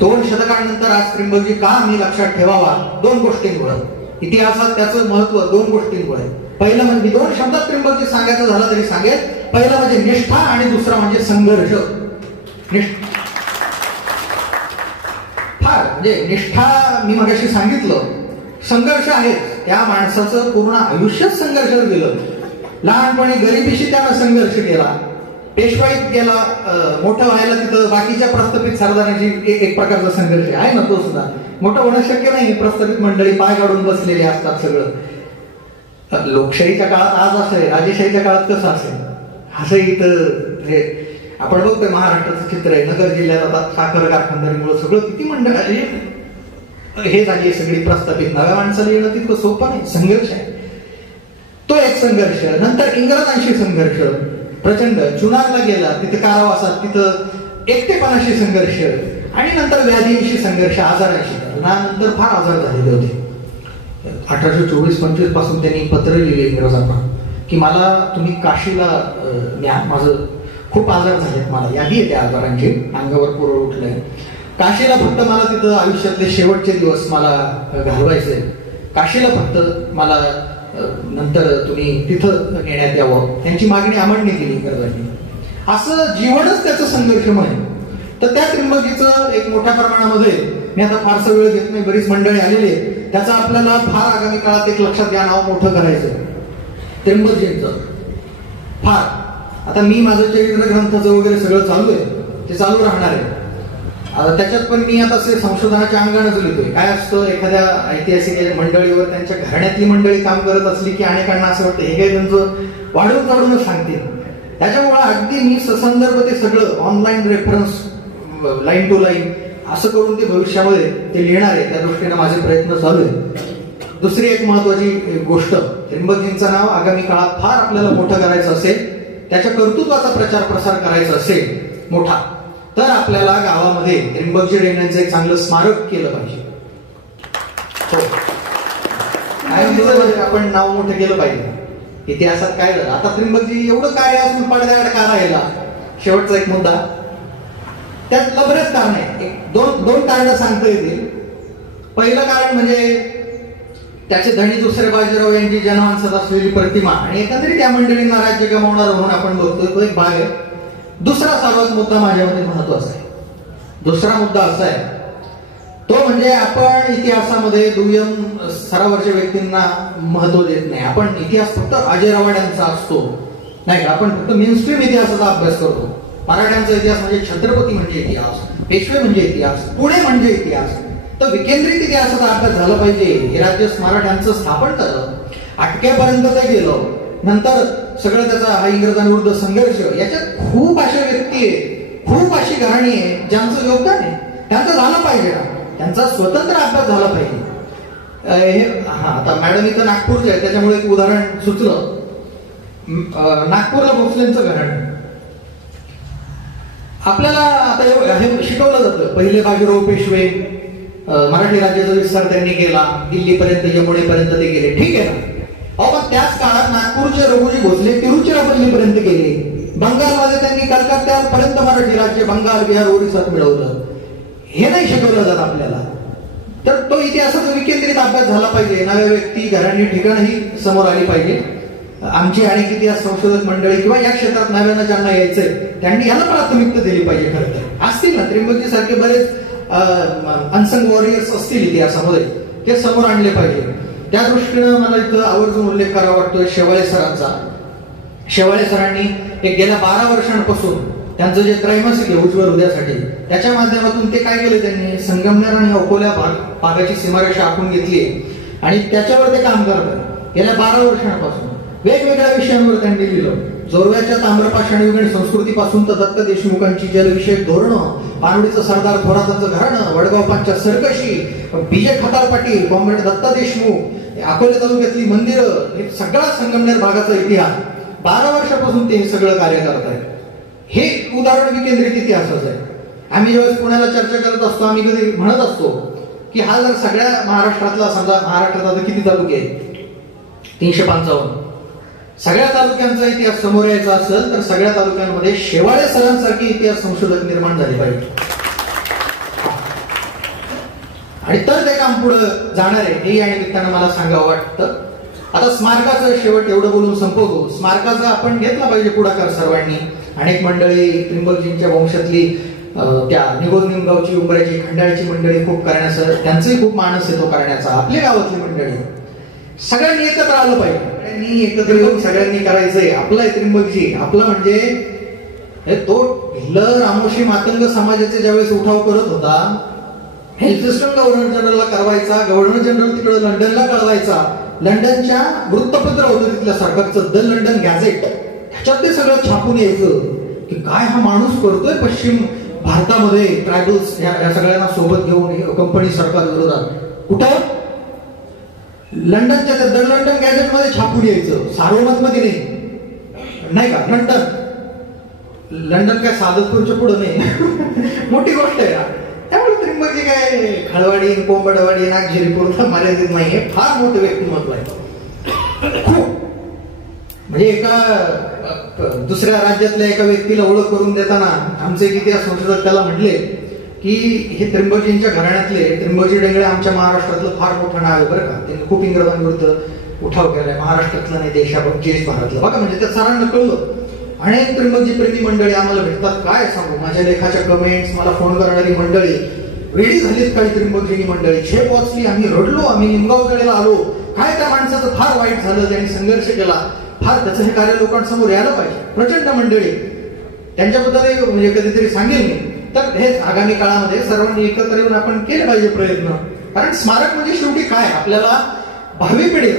2 शतकांनंतर आज त्र्यंबकजी का मी लक्षात ठेवावा? 2 गोष्टींमुळे. इतिहासात त्याचं महत्व 2 गोष्टींमुळे. पहिलं म्हणजे 2 शब्दात त्र्यंबकजी सांगायचं झालं तरी सांगेल. पहिलं म्हणजे निष्ठा आणि दुसरा म्हणजे संघर्ष. फार म्हणजे निष्ठा मी मगाशी सांगितलं, संघर्ष आहे. त्या माणसाचं पूर्ण आयुष्यच संघर्षात गेलं. लहानपणी गरिबीशी त्यानं संघर्ष केला, पेशवाईत गेला, मोठं व्हायला तिथं बाकीच्या प्रस्थापित सरदारांची एक प्रकारचा संघर्ष आहे ना, तो सुद्धा. मोठं होणं शक्य नाही, प्रस्थापित मंडळी पाय काढून बसलेली असतात सगळं. लोकशाहीच्या काळात आज असं आहे, राजेशाहीच्या काळात कसं असेल असं इथं आपण बघतोय महाराष्ट्राचं चित्र आहे. नगर जिल्ह्यात आता साखर कारखानदारीमुळे सगळं किती मंडळ हे झाली सगळी प्रस्थापित. नव्या माणसाला येणं तितकं सोपं नाही, संघर्ष आहे तो एक संघर्ष. नंतर इंग्रजांशी संघर्ष प्रचंड, चुनारला गेला तिथे कारावासात, तिथं एकटेपणाशी संघर्ष, आणि नंतर व्याधींशी संघर्ष, आजारांशी. नंतर फार आजार झालेले होते. 1824-25 पासून त्यांनी पत्र लिहिले इंग्रजांना की मला तुम्ही काशीला न्या, माझं खूप आजार झालेत, मला यादी येते आजारांची, अंगावर पुरळ उठलंय, काशीला फक्त मला तिथं आयुष्यातले शेवटचे दिवस मला घालवायचे, काशीला फक्त मला नंतर तुम्ही तिथं नेण्यात यावं. त्यांची मागणी अमान्य केली इंग्रजांनी. असं जीवनच त्याचं संघर्षमय. तर त्या त्र्यंबकीचं एक मोठ्या प्रमाणामध्ये, मी आता फारसा वेळ घेत नाही, बरीच मंडळी आलेली आहे, त्याचा आपल्याला फार आगामी काळात एक लक्षात या नाव मोठं करायचं त्र्यंबकजींचं फार. आता मी माझं चरित्र ग्रंथाचं वगैरे सगळं चालू आहे, ते चालू राहणार आहे. आता त्याच्यात पण मी आता असे संशोधनाच्या अंगानेच लिहितोय. काय असतं, एखाद्या ऐतिहासिक मंडळीवर त्यांच्या घराण्यातली मंडळी काम करत असली की अनेकांना असं वाटतं हे काही त्यांचं वाढवून काढूनच सांगतील. त्याच्यामुळे अगदी मी ससंदर्भ ते सगळं online reference, line to line असं करून ते भविष्यामध्ये ते लिहिणार आहे. त्या दृष्टीने माझे प्रयत्न चालू आहेत. दुसरी एक महत्वाची गोष्ट, त्र्यंबकजींचं नाव आगामी काळात फार आपल्याला मोठं करायचं असेल, त्याच्या कर्तृत्वाचा प्रचार प्रसार करायचा असेल मोठा, तर आपल्याला गावामध्ये त्र्यंबकजी डेंगळ्यांचं एक चांगलं स्मारक केलं पाहिजे. आपण नाव मोठं केलं पाहिजे. इतिहासात काय झालं, आता त्र्यंबकजी एवढं काय असून पडद्याकडे का राहिला, शेवटचा एक मुद्दा. त्यात बरेच कारण आहे, दोन कारण सांगता येतील. पहिलं कारण म्हणजे त्याचे धनी दुसरे बाजीराव यांची जनमानसात असलेली प्रतिमा, आणि एकंदरीत त्या मंडळींना राज्य गमावणार म्हणून आपण बघतोय, तो एक भाग आहे. दुसरा सर्वात मुद्दा माझ्यामध्ये महत्वाचा आहे. दुसरा मुद्दा असा आहे, तो म्हणजे आपण इतिहासामध्ये दुय्यम स्तरावरच्या व्यक्तींना महत्व देत नाही. आपण इतिहास फक्त अजयरावाड्यांचा असतो नाही, आपण फक्त मेनस्ट्रीम इतिहासाचा अभ्यास करतो. मराठ्यांचा इतिहास म्हणजे छत्रपती म्हणजे इतिहास, पेशवे म्हणजे इतिहास, पुणे म्हणजे इतिहास. तर विकेंद्रित इतिहासाचा अभ्यास झाला पाहिजे. हे राज्य मराठ्यांचं स्थापन झालं, अटक्यापर्यंत ते गेलं, नंतर सगळं त्याचा हा इंग्रजांविरुद्ध संघर्ष, याच्यात खूप अशा व्यक्ती आहेत, खूप अशी घराणी आहे ज्यांचं योगदान आहे. त्यांचं झालं पाहिजे ना, त्यांचा स्वतंत्र अभ्यास झाला पाहिजे. आता मॅडम इथं नागपूरचे आहे, त्याच्यामुळे एक उदाहरण सुचलं. नागपूरला भोसलेंचं घराणं आपल्याला आता हे शिकवलं जातं. पहिले बाजीराव पेशवे, मराठी राज्याचा विस्तार त्यांनी केला, दिल्लीपर्यंत, यमुनेपर्यंत ते गेले, ठीक आहे ना. पण त्याच काळात नागपूरचे रघुजी भोसले तिरुचिरापल्लीपर्यंत गेले. बंगालमध्ये त्यांनी कलकत्त्यापर्यंत मराठी राज्य बंगाल, बिहार, ओरिसात मिळवलं. हे नाही शिकवलं जात आपल्याला. तर तो इतिहासाचा विकेंद्रित अभ्यास झाला पाहिजे. नव्या व्यक्ती, घराणी, ठिकाणही समोर आली पाहिजे. आमची अनेक इतिहास संशोधक मंडळी किंवा या क्षेत्रात नव्यानं ज्यांना यायचंय त्यांनी याला प्राथमिकता दिली पाहिजे. खरं तर असतील ना त्र्यंबकजी सारखे बरेच अनसंग वॉरियर्स असतील इतिहासामध्ये, ते समोर आणले पाहिजे. त्या दृष्टीनं मला इथं आवर्जून उल्लेख करावा वाटतोय शेवाळे सरांचा. शेवाळे सरांनी एक गेल्या 12 वर्षांपासून त्यांचं जे त्रैमासिक आहे उज्ज्वल उद्यासाठी, त्याच्या माध्यमातून ते काय केलं, त्यांनी संगमनेर आणि अकोला भागाची सीमारेषा आखून घेतली आणि त्याच्यावर ते काम करतात. गेल्या 12 वर्षांपासून वेगवेगळ्या विषयांवर त्यांनी लिहिलं. जोरव्याच्या ताम्रपाषाण युगीन संस्कृतीपासून तर दत्त देशमुखांची जलविषयक धोरणं, पानवडीचं सरदार थोरातांचं घराणं, वडगाव पंचायत सरकशी, विजय खताळ पाटील, कॉम्रेड दत्ता देशमुख, अकोले तालुक्यातली मंदिरं, हे सगळा संगमनेर भागाचा इतिहास 12 वर्षापासून ते सगळं कार्य करत आहेत. हे उदाहरण विकेंद्रित इतिहासाचं आहे. आम्ही ज्यावेळेस पुण्याला चर्चा करत असतो, आम्ही कधी म्हणत असतो की हा जर सगळ्या महाराष्ट्रातला, समजा महाराष्ट्रात आता किती तालुके आहेत, 355, सगळ्या तालुक्यांचा इतिहास समोर यायचा असेल तर सगळ्या तालुक्यांमध्ये शेवाळे सरांसारखे इतिहास संशोधक निर्माण झाले पाहिजे, आणि तर ते काम पुढे जाणार आहे. हे या निमित्तानं मला सांगावं वाटतं. आता स्मारकाचं शेवट एवढं बोलून संपवतो. स्मारकाचा आपण घेतला पाहिजे पुढाकार सर्वांनी. अनेक मंडळी त्र्यंबकजींच्या वंशातली, त्या निगोज निमगावची, उंबऱ्याची, खंडाळची मंडळी खूप करण्याचं, त्यांचंही खूप मानस येतो करण्याचा. आपल्या गावातली मंडळी सगळ्यांनी एकत्र आलं पाहिजे. एकत्र येऊन सगळ्यांनी करायचंय. आपलं त्र्यंबकजी आपलं म्हणजे तो भिल्ल रामोशी मातंग समाजाचे ज्यावेळेस उठाव करत होता, हेल्थ सिस्टम गव्हर्नर जनरलला कळवायचा, गव्हर्नर जनरल तिकडे लंडनला कळवायचा, लंडनच्या वृत्तपत्र होतं तिथल्या सरकारचं द लंडन गॅझेट, ह्याच्यात ते सगळं छापून यायचं की काय हा माणूस करतोय पश्चिम भारतामध्ये ट्रायबल्स या सगळ्यांना सोबत घेऊन कंपनी सरकार विरोधात. कुठं? लंडनच्या द लंडन गॅझेट मध्ये छापून यायचं, सार्वमत मध्ये नाही का? लंडन काय सादतपूरच्या पुढं नाही, मोठी गोष्ट आहे. त्यामुळे त्र्यंबकजी काय खळवाडी, कोंबडवाडी, नागझिरी पुरता मर्यादित नाही, हे फार मोठं व्यक्तिमत्व आहे. खूप म्हणजे एका दुसऱ्या राज्यातल्या एका व्यक्तीला ओळख करून देताना आमचे इतिहास संशोधक त्याला म्हटले की हे त्र्यंबकजींच्या घराण्यातले त्र्यंबकजी डेंगळे आमच्या महाराष्ट्रातलं फार मोठं नाव आहे बरं का. त्यांनी खूप इंग्रजांविरुद्ध उठाव केलाय, महाराष्ट्रातलं नाही देश भारतलं बघा. म्हणजे त्या सरांना कळलं. अनेक त्र्यंबकजी प्रेमी मंडळी आम्हाला भेटतात, काय सांगू, माझ्या लेखाच्या कमेंट्स, मला फोन करणारी मंडळी वेळी झालीत. काही त्र्यंबकजींनी मंडळी झेप वाचली, आम्ही रडलो, आम्ही निमगावकडेला आलो, काय त्या माणसाचं फार वाईट झालं, त्यांनी संघर्ष केला, फार त्याचं हे कार्य लोकांसमोर यायला पाहिजे. प्रचंड मंडळी, त्यांच्याबद्दल म्हणजे कधीतरी सांगेल मी. तर हे आगामी काळामध्ये सर्वांनी एकत्र येऊन आपण केले पाहिजे प्रयत्न. कारण स्मारक म्हणजे शेवटी काय, आपल्याला भावी पिढी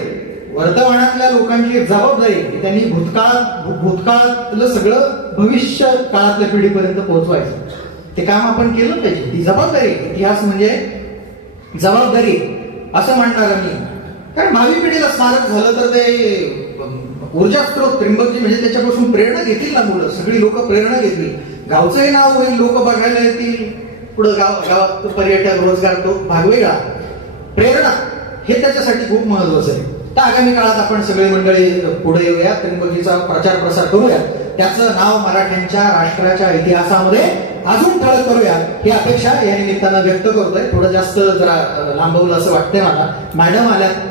वर्तमानातल्या लोकांची एक जबाबदारी की त्यांनी भूतकाळातलं सगळं भविष्य काळातल्या पिढीपर्यंत पोहोचवायचं. ते काम आपण केलं पाहिजे, ती जबाबदारी. इतिहास म्हणजे जबाबदारी असं मांडणार मी. कारण भावी पिढीला स्मारक झालं तर ते ऊर्जा स्त्रोत त्र्यंबकजी म्हणजे त्याच्यापासून प्रेरणा घेतील ना मुलं, सगळी लोक प्रेरणा घेतील, गावचंही नाव होईल, लोक बघायला येतील, पुढे गावात पर्यटक, रोजगार तो भाग वेगळा. प्रेरणा हे त्याच्यासाठी खूप महत्वाचं आहे. तर आगामी काळात आपण सगळे मंडळी पुढे येऊया, त्र्यंबकजीचा प्रचार प्रसार करूया, त्याचं नाव मराठ्यांच्या राष्ट्राच्या इतिहासामध्ये अजून ठळक करूया ही अपेक्षा या निमित्तानं व्यक्त करतोय. थोडं जास्त जरा लांबवलं असं वाटतंय मला. मॅडम आल्यात,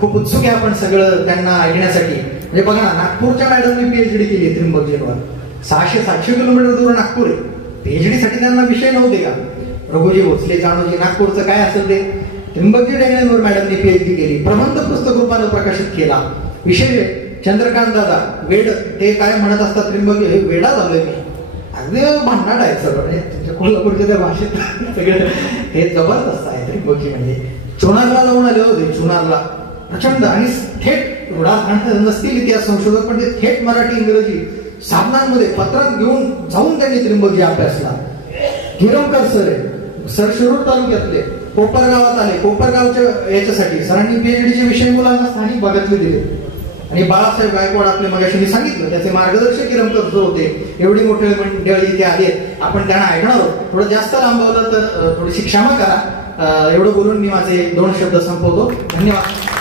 खूप उत्सुक आहे आपण सगळं त्यांना ऐकण्यासाठी. म्हणजे बघा ना, नागपूरच्या मॅडमने पीएचडी केली त्र्यंबकजींवर. 600-700 किलोमीटर दूर नागपूर आहे. पीएचडी साठी त्यांना विषय नव्हते का? रघुजी भोसले, जानोजी, नागपूरचं काय असेल ते. त्र्यंबकजी डेंगळेंवर मॅडमने पीएचडी केली, प्रबंध पुस्तक रूपानं प्रकाशित केला. विषय चंद्रकांत दादा वेड, ते काय म्हणत असतात, त्र्यंबकी हे वेडा झालोय मी. अगदी भांडाड आहे सगळं, म्हणजे तुमच्या कोल्हापूरच्या त्या भाषेत सगळं हे जबरदस्त आहे. त्र्यंबकजी म्हणजे चुनारला जाऊन आले होते, चुनारला प्रचंड, आणि थेट नसतील इतिहास संशोधक पण ते थेट मराठी इंग्रजी साधनांमध्ये पत्रात घेऊन जाऊन त्यांनी त्र्यंबकजी अभ्यासला. गिरमकर सर आहे, सर शिरूर तालुक्यातले, कोपरगावात आले, कोपरगावच्या याच्यासाठी सरांनी पीएचडीचे विषय मुलांना स्थानिक भागातले दिले. आणि बाळासाहेब गायकवाड आपले मगाशी मी सांगितलं त्याचे मार्गदर्शक गिरमकर सर होते. एवढी मोठी मंडळी ते आले, आपण त्यांना ऐकणार आहोत. थोडं जास्त लांबवलं तर थोडीशी क्षमा करा. एवढं बोलून मी माझे 2 शब्द संपवतो. धन्यवाद.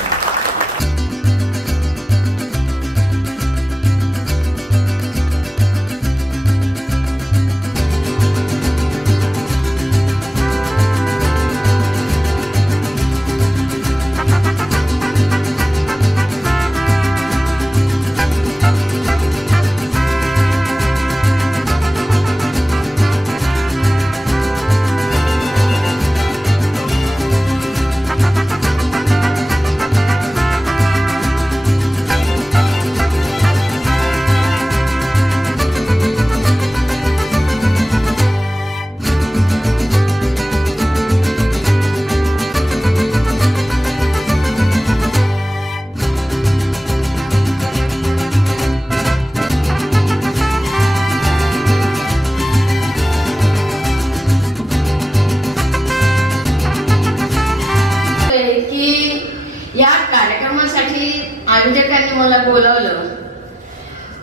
आयोजकांनी मला बोलावलं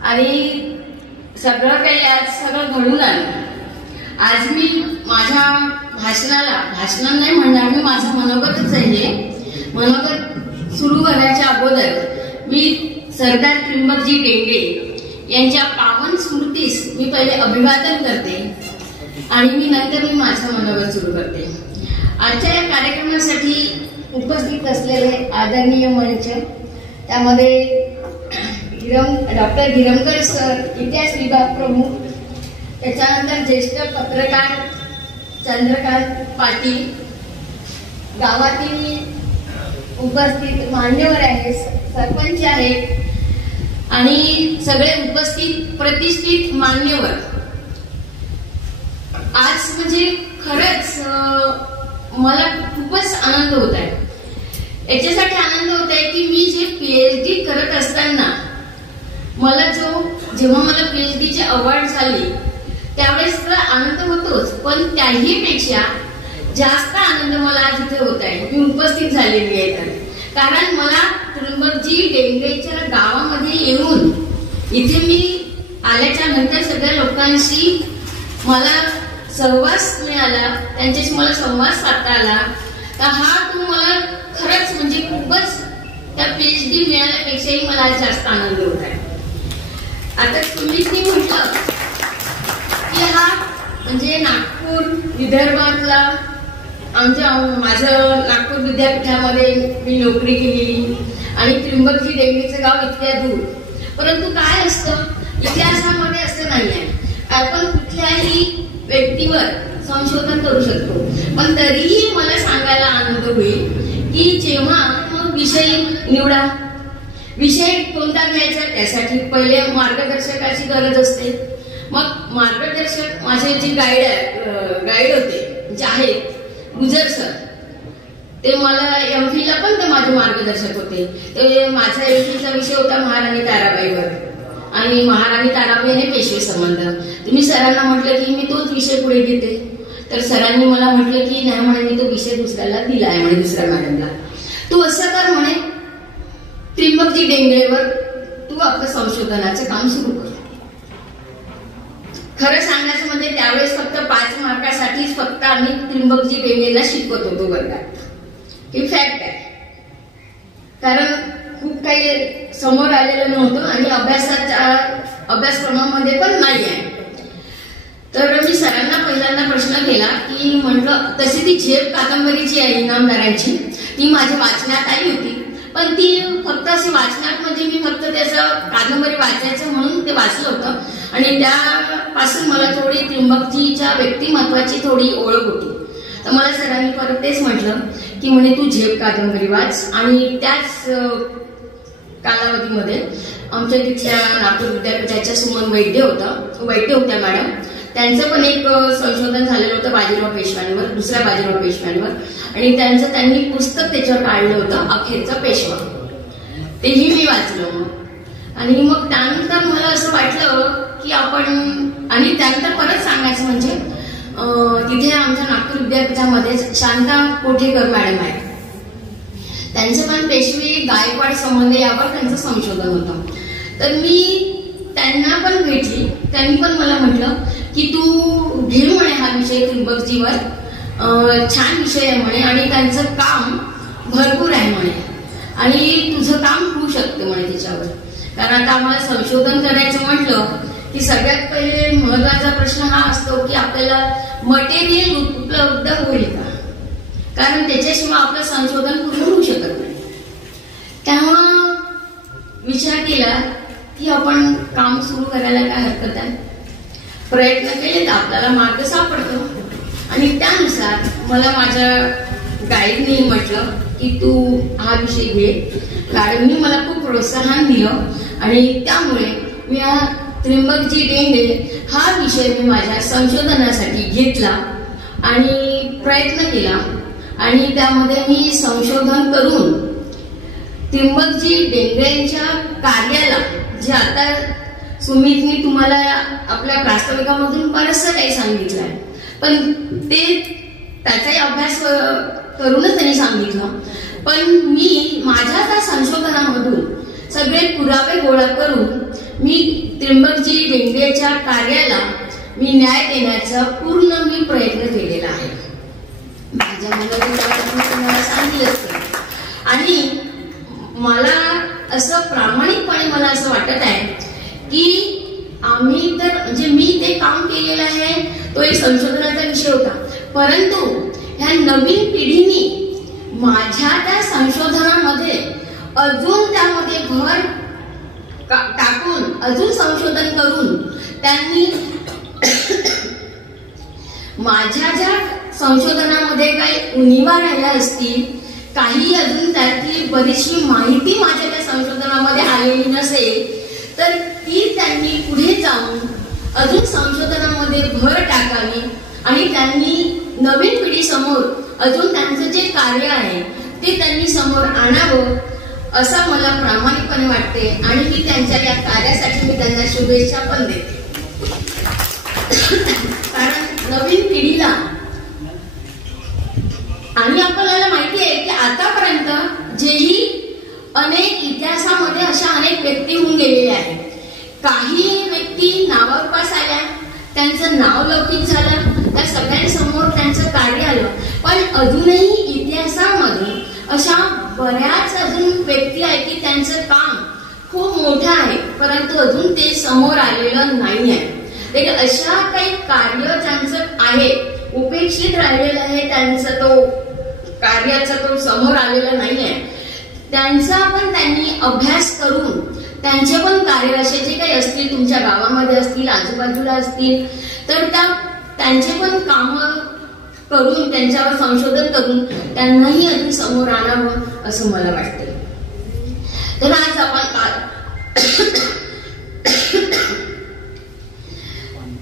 आणि सगळं काही आज सगळं घडून आलं. आज मी माझ्या भाषण नाही म्हणणार, मी माझं मनोगतच आहे. हे मनोगत सुरू करण्याच्या अगोदर मी सरदार त्र्यंबकजी डेंगळे यांच्या पावन स्मृतीस मी पहिले अभिवादन करते आणि नंतर मी माझं मनोगत सुरू करते. आजच्या या कार्यक्रमासाठी उपस्थित असलेले आदरणीय मंच, त्यामध्ये डॉक्टर गिरमकर सर, इतिहास विभाग प्रमुख, त्याच्यानंतर ज्येष्ठ पत्रकार चंद्रकांत पाटील, गावातील उपस्थित मान्यवर आहेत, सरपंच आहेत आणि सगळे उपस्थित प्रतिष्ठित मान्यवर. आज म्हणजे खरंच मला खूपच आनंद होत आहे. याच्यासाठी आनंद होत आहे की मी जे पीएचडी करत असताना मला जेव्हा मला PhDचे अवॉर्ड झाले त्यावेळेस तर आनंद होतोच, पण त्याही पेक्षा जास्त आनंद मला आज इथे होत आहे, मी उपस्थित झालेली आहे तर. कारण मला त्र्यंबकजी डेंगरेच्या गावामध्ये येऊन इथे मी आल्याच्या नंतर सगळ्या लोकांशी मला सहवास मिळाला, त्यांच्याशी मला संवाद साधता आला. तर हा तो मला खरंच म्हणजे खूपच त्या PhD मिळाल्यापेक्षाही मला जास्त आनंद होत आहे. आता तुम्हीच मी म्हटलं की हा म्हणजे नागपूर विदर्भातला माझं नागपूर विद्यापीठामध्ये मी नोकरी केलेली आणि त्र्यंबकजी डेंगरेचं गाव इतक्या दूर. परंतु काय असतं इतिहासामध्ये असं नाही आहे, आपण कुठल्याही व्यक्तीवर संशोधन करू शकतो, पण तरीही मला सांगायला आनंद होईल की जेव्हा मग विषय निवडा, विषय कोणता घ्यायचा त्यासाठी पहिले मार्गदर्शकाची गरज असते. मग मार्गदर्शक माझे जे गाईड होते जे आहेत गुजर सर, ते मला MPhil ला पण ते माझे मार्गदर्शक होते. ते माझा MPhil चा विषय होता महाराणी ताराबाईवर आणि महाराणी ताराबाई आणि पेशवे संबंध. तुम्ही सरांना म्हटलं की मी तोच विषय पुढे घेते, तर सरांनी मला म्हटलं की नाही म्हणे मी तो विषय दुसऱ्याला दिला आहे म्हणे, दुसऱ्या मॅडमला. तू असं कर म्हणे, त्र्यंबकजी डेंगरेवर तू आपलं संशोधनाचं काम सुरू कर. खरं सांगायचं म्हणजे त्यावेळेस फक्त 5 मार्कासाठीच फक्त आम्ही त्र्यंबकजी डेंगरेला शिकवत होतो वर्गात. ही फॅक्ट आहे, कारण खूप काही समोर आलेलं नव्हतं आणि अभ्यासक्रमामध्ये पण नाही आहे. तर मी सरांना पहिल्यांदा प्रश्न केला की म्हटलं तशी ती झेप कादंबरीची आहे इनामदारांची, ती माझ्या वाचण्यात आली होती, पण ती फक्त अशी वाचण्यात म्हणजे मी फक्त त्याचं कादंबरी वाचायचं म्हणून ते वाचलं होतं आणि त्यापासून मला थोडी त्र्यंबकजीच्या व्यक्तिमत्वाची थोडी ओळख होती. तर मला सरांनी परत तेच म्हटलं की म्हणे तू झेप कादंबरी वाच. आणि त्याच कालावधीमध्ये आमच्या तिथल्या नागपूर विद्यापीठाच्या सुमन वैद्य होत्या मॅडम, त्यांचं पण एक संशोधन झालेलं होतं बाजीराव पेशव्यांवर, दुसऱ्या बाजीराव पेशव्यांवर, आणि त्यांनी पुस्तक त्याच्यावर काढलं होतं अखेरचा पेशवा, तेही मी वाचलं. आणि मग त्यानंतर मला असं वाटलं की आपण, आणि त्यानंतर परत सांगायचं म्हणजे तिथे आमच्या नागपूर विद्यापीठामध्ये शांता कोठेकर मॅडम आहेत, त्यांचं पण पेशवे गायकवाड संबंध यावर त्यांचं संशोधन होतं. तर मी त्यांना पण भेटली, त्यांनी पण मला म्हटलं की तू घे म्हणे हा विषय त्र्यंबकजीवर, छान विषय आहे म्हणे आणि त्यांचं काम भरपूर आहे म्हणे आणि तुझं काम होऊ शकतं म्हणे त्याच्यावर. कारण आता आम्हाला संशोधन करायचं म्हटलं की सगळ्यात पहिले महत्वाचा प्रश्न हा असतो की आपल्याला मटेरियल उपलब्ध होईल का, कारण त्याच्याशिवाय आपलं संशोधन पूर्ण होऊ शकत नाही. तेव्हा विचार केला की आपण काम सुरू करायला काय हरकत आहे, प्रयत्न केले तर आपल्याला मार्ग सापडतो. आणि त्यानुसार मला माझ्या गाईडनी म्हटलं की तू हा विषय घे. मॅडमनी मला खूप प्रोत्साहन दिलं आणि त्यामुळे मी हा त्र्यंबकजी डेंगरे हा विषय मी माझ्या संशोधनासाठी घेतला आणि प्रयत्न केला आणि त्यामध्ये मी संशोधन करून त्र्यंबकजी डेंगरेंच्या कार्याला, जे आता सुमितनी तुम्हाला आपल्या प्रास्ताविकामधून बरंचसं काही सांगितलं आहे, पण ते त्याचाही अभ्यास करूनच त्यांनी सांगितलं, पण मी माझ्या त्या संशोधनामधून सगळे पुरावे गोळा करून मी त्र्यंबकजी डेंगरेच्या कार्याला मी न्याय देण्याचा पूर्ण मी प्रयत्न केलेला आहे. माझ्या मुलाला सांगितलं आणि मला असं प्रामाणिकपणे मला असं वाटत आहे की आम्ही तर म्हणजे मी ते काम केलेलं आहे, तो एक संशोधनाचा विषय होता, परंतु ह्या नवीन पिढीने माझ्या त्या संशोधनामध्ये अजून त्यामध्ये भर टाकून अजून संशोधन करून त्यांनी माझ्या ज्या संशोधनामध्ये काही उणिवा राहिल्या असतील, काही अजून त्यातली बरीचशी माहिती माझ्या त्या संशोधनामध्ये आलेली नसेल, तर ती त्यांनी पुढे जाऊन अजून संशोधनामध्ये भर टाकावी आणि त्यांनी नवीन पिढी समोर अजून त्यांचं जे कार्य आहे ते त्यांनी समोर आणावं, असं मला प्रामाणिकपणे वाटते आणि मी त्यांच्या या कार्यासाठी मी त्यांना शुभेच्छा पण देते. कारण नवीन पिढीला आणि आपल्याला माहिती आहे की आतापर्यंत जेही अनेक इतिहासामध्ये अशा अनेक व्यक्ती होऊन गेलेल्या आहेत. काही व्यक्ती नावारूपास आल्या, त्यांचं नाव लौकिक झालं, त्या सगळ्यांसमोर त्यांचं कार्य आलं. पण अजूनही इतिहासामध्ये अशा बऱ्याच अजून व्यक्ती आहेत की त्यांचं काम खूप मोठं आहे परंतु अजून ते समोर आलेलं नाही आहे. अशा काही कार्य ज्यांचं आहे उपेक्षित राहिलेलं आहे, त्यांचं तो कार्याचा तो समोर आलेला नाही आहे, त्यांचा पण त्यांनी अभ्यास करून त्यांचे पण कार्य असे जे काही असतील तुमच्या गावामध्ये असतील आजूबाजूला असतील तर त्यांचे पण काम करून त्यांच्यावर संशोधन करून त्यांनाही अजून समोर आणावं असं मला वाटते. तर आज आपण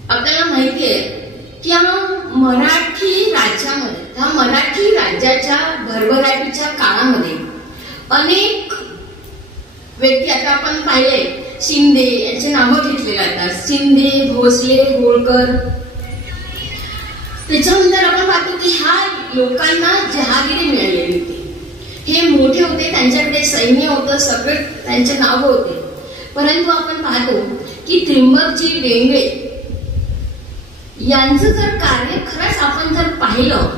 आपल्याला माहिती आहे की या मराठी राज्यामध्ये ह्या मराठी राज्याच्या भरभराटीच्या काळामध्ये अनेक व्यक्ती आता आपण पाहिले शिंदे यांचे नावं घेतले जातात. शिंदे, भोसले, होळकर. त्याच्यानंतर आपण पाहतो की ह्या लोकांना जहागिरी मिळालेली होती. हे मोठे होते, त्यांच्याकडे सैन्य होतं, सगळे त्यांचे नावं होते. परंतु आपण पाहतो की त्र्यंबकजी डेंगळे यांचं जर कार्य खरंच आपण जर पाहिलं,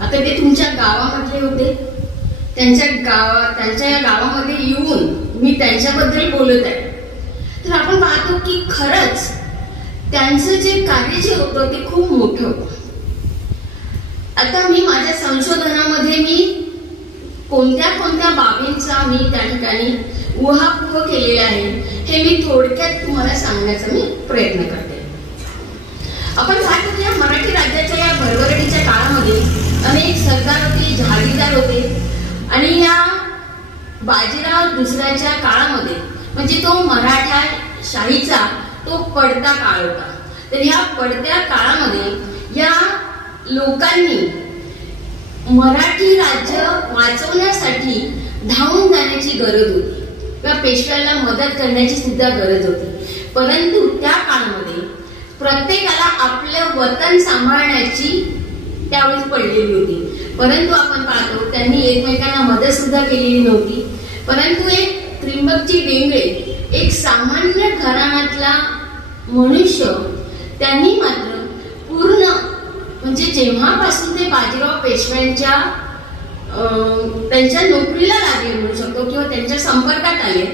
आता ते तुमच्या गावामधले होते, त्यांच्या या गावामध्ये येऊन मी त्यांच्याबद्दल बोलत आहे. तर आपण पाहतो की खरंच त्यांचं जे कार्य जे होतं ते खूप मोठं होतं. आता मी माझ्या संशोधनामध्ये मी कोणत्या कोणत्या बाबींचा मी त्या ठिकाणी उहापोह केलेला आहे हे मी थोडक्यात तुम्हाला सांगण्याचा मी प्रयत्न करते. आपण पाहतो की या मराठी राज्याच्या या भरभराटीच्या काळामध्ये अनेक सरदार होते, जहागीरदार होते आणि या बाजीराव दुसऱ्याच्या काळामध्ये म्हणजे तो मराठा शाहीचा तो पडता काळ होता. तर ह्या पडत्या काळामध्ये या लोकांनी मराठी राज्य वाचवण्यासाठी धावून जाण्याची गरज होती किंवा पेशव्याला मदत करण्याची सुद्धा गरज होती. परंतु त्या काळामध्ये प्रत्येकाला आपलं वतन सांभाळण्याची त्यावेळी पडलेली होती. परंतु आपण पाहतो त्यांनी एकमेकांना मदत सुद्धा केलेली नव्हती. परंतु एक त्र्यंबकजी डेंगळे एक सामान्य घराण्यातला मनुष्य त्यांनी मात्र पूर्ण म्हणजे जेव्हापासून ते बाजीराव पेशव्यांच्या त्यांच्या नोकरीला लागले म्हणू शकतो किंवा त्यांच्या संपर्कात आले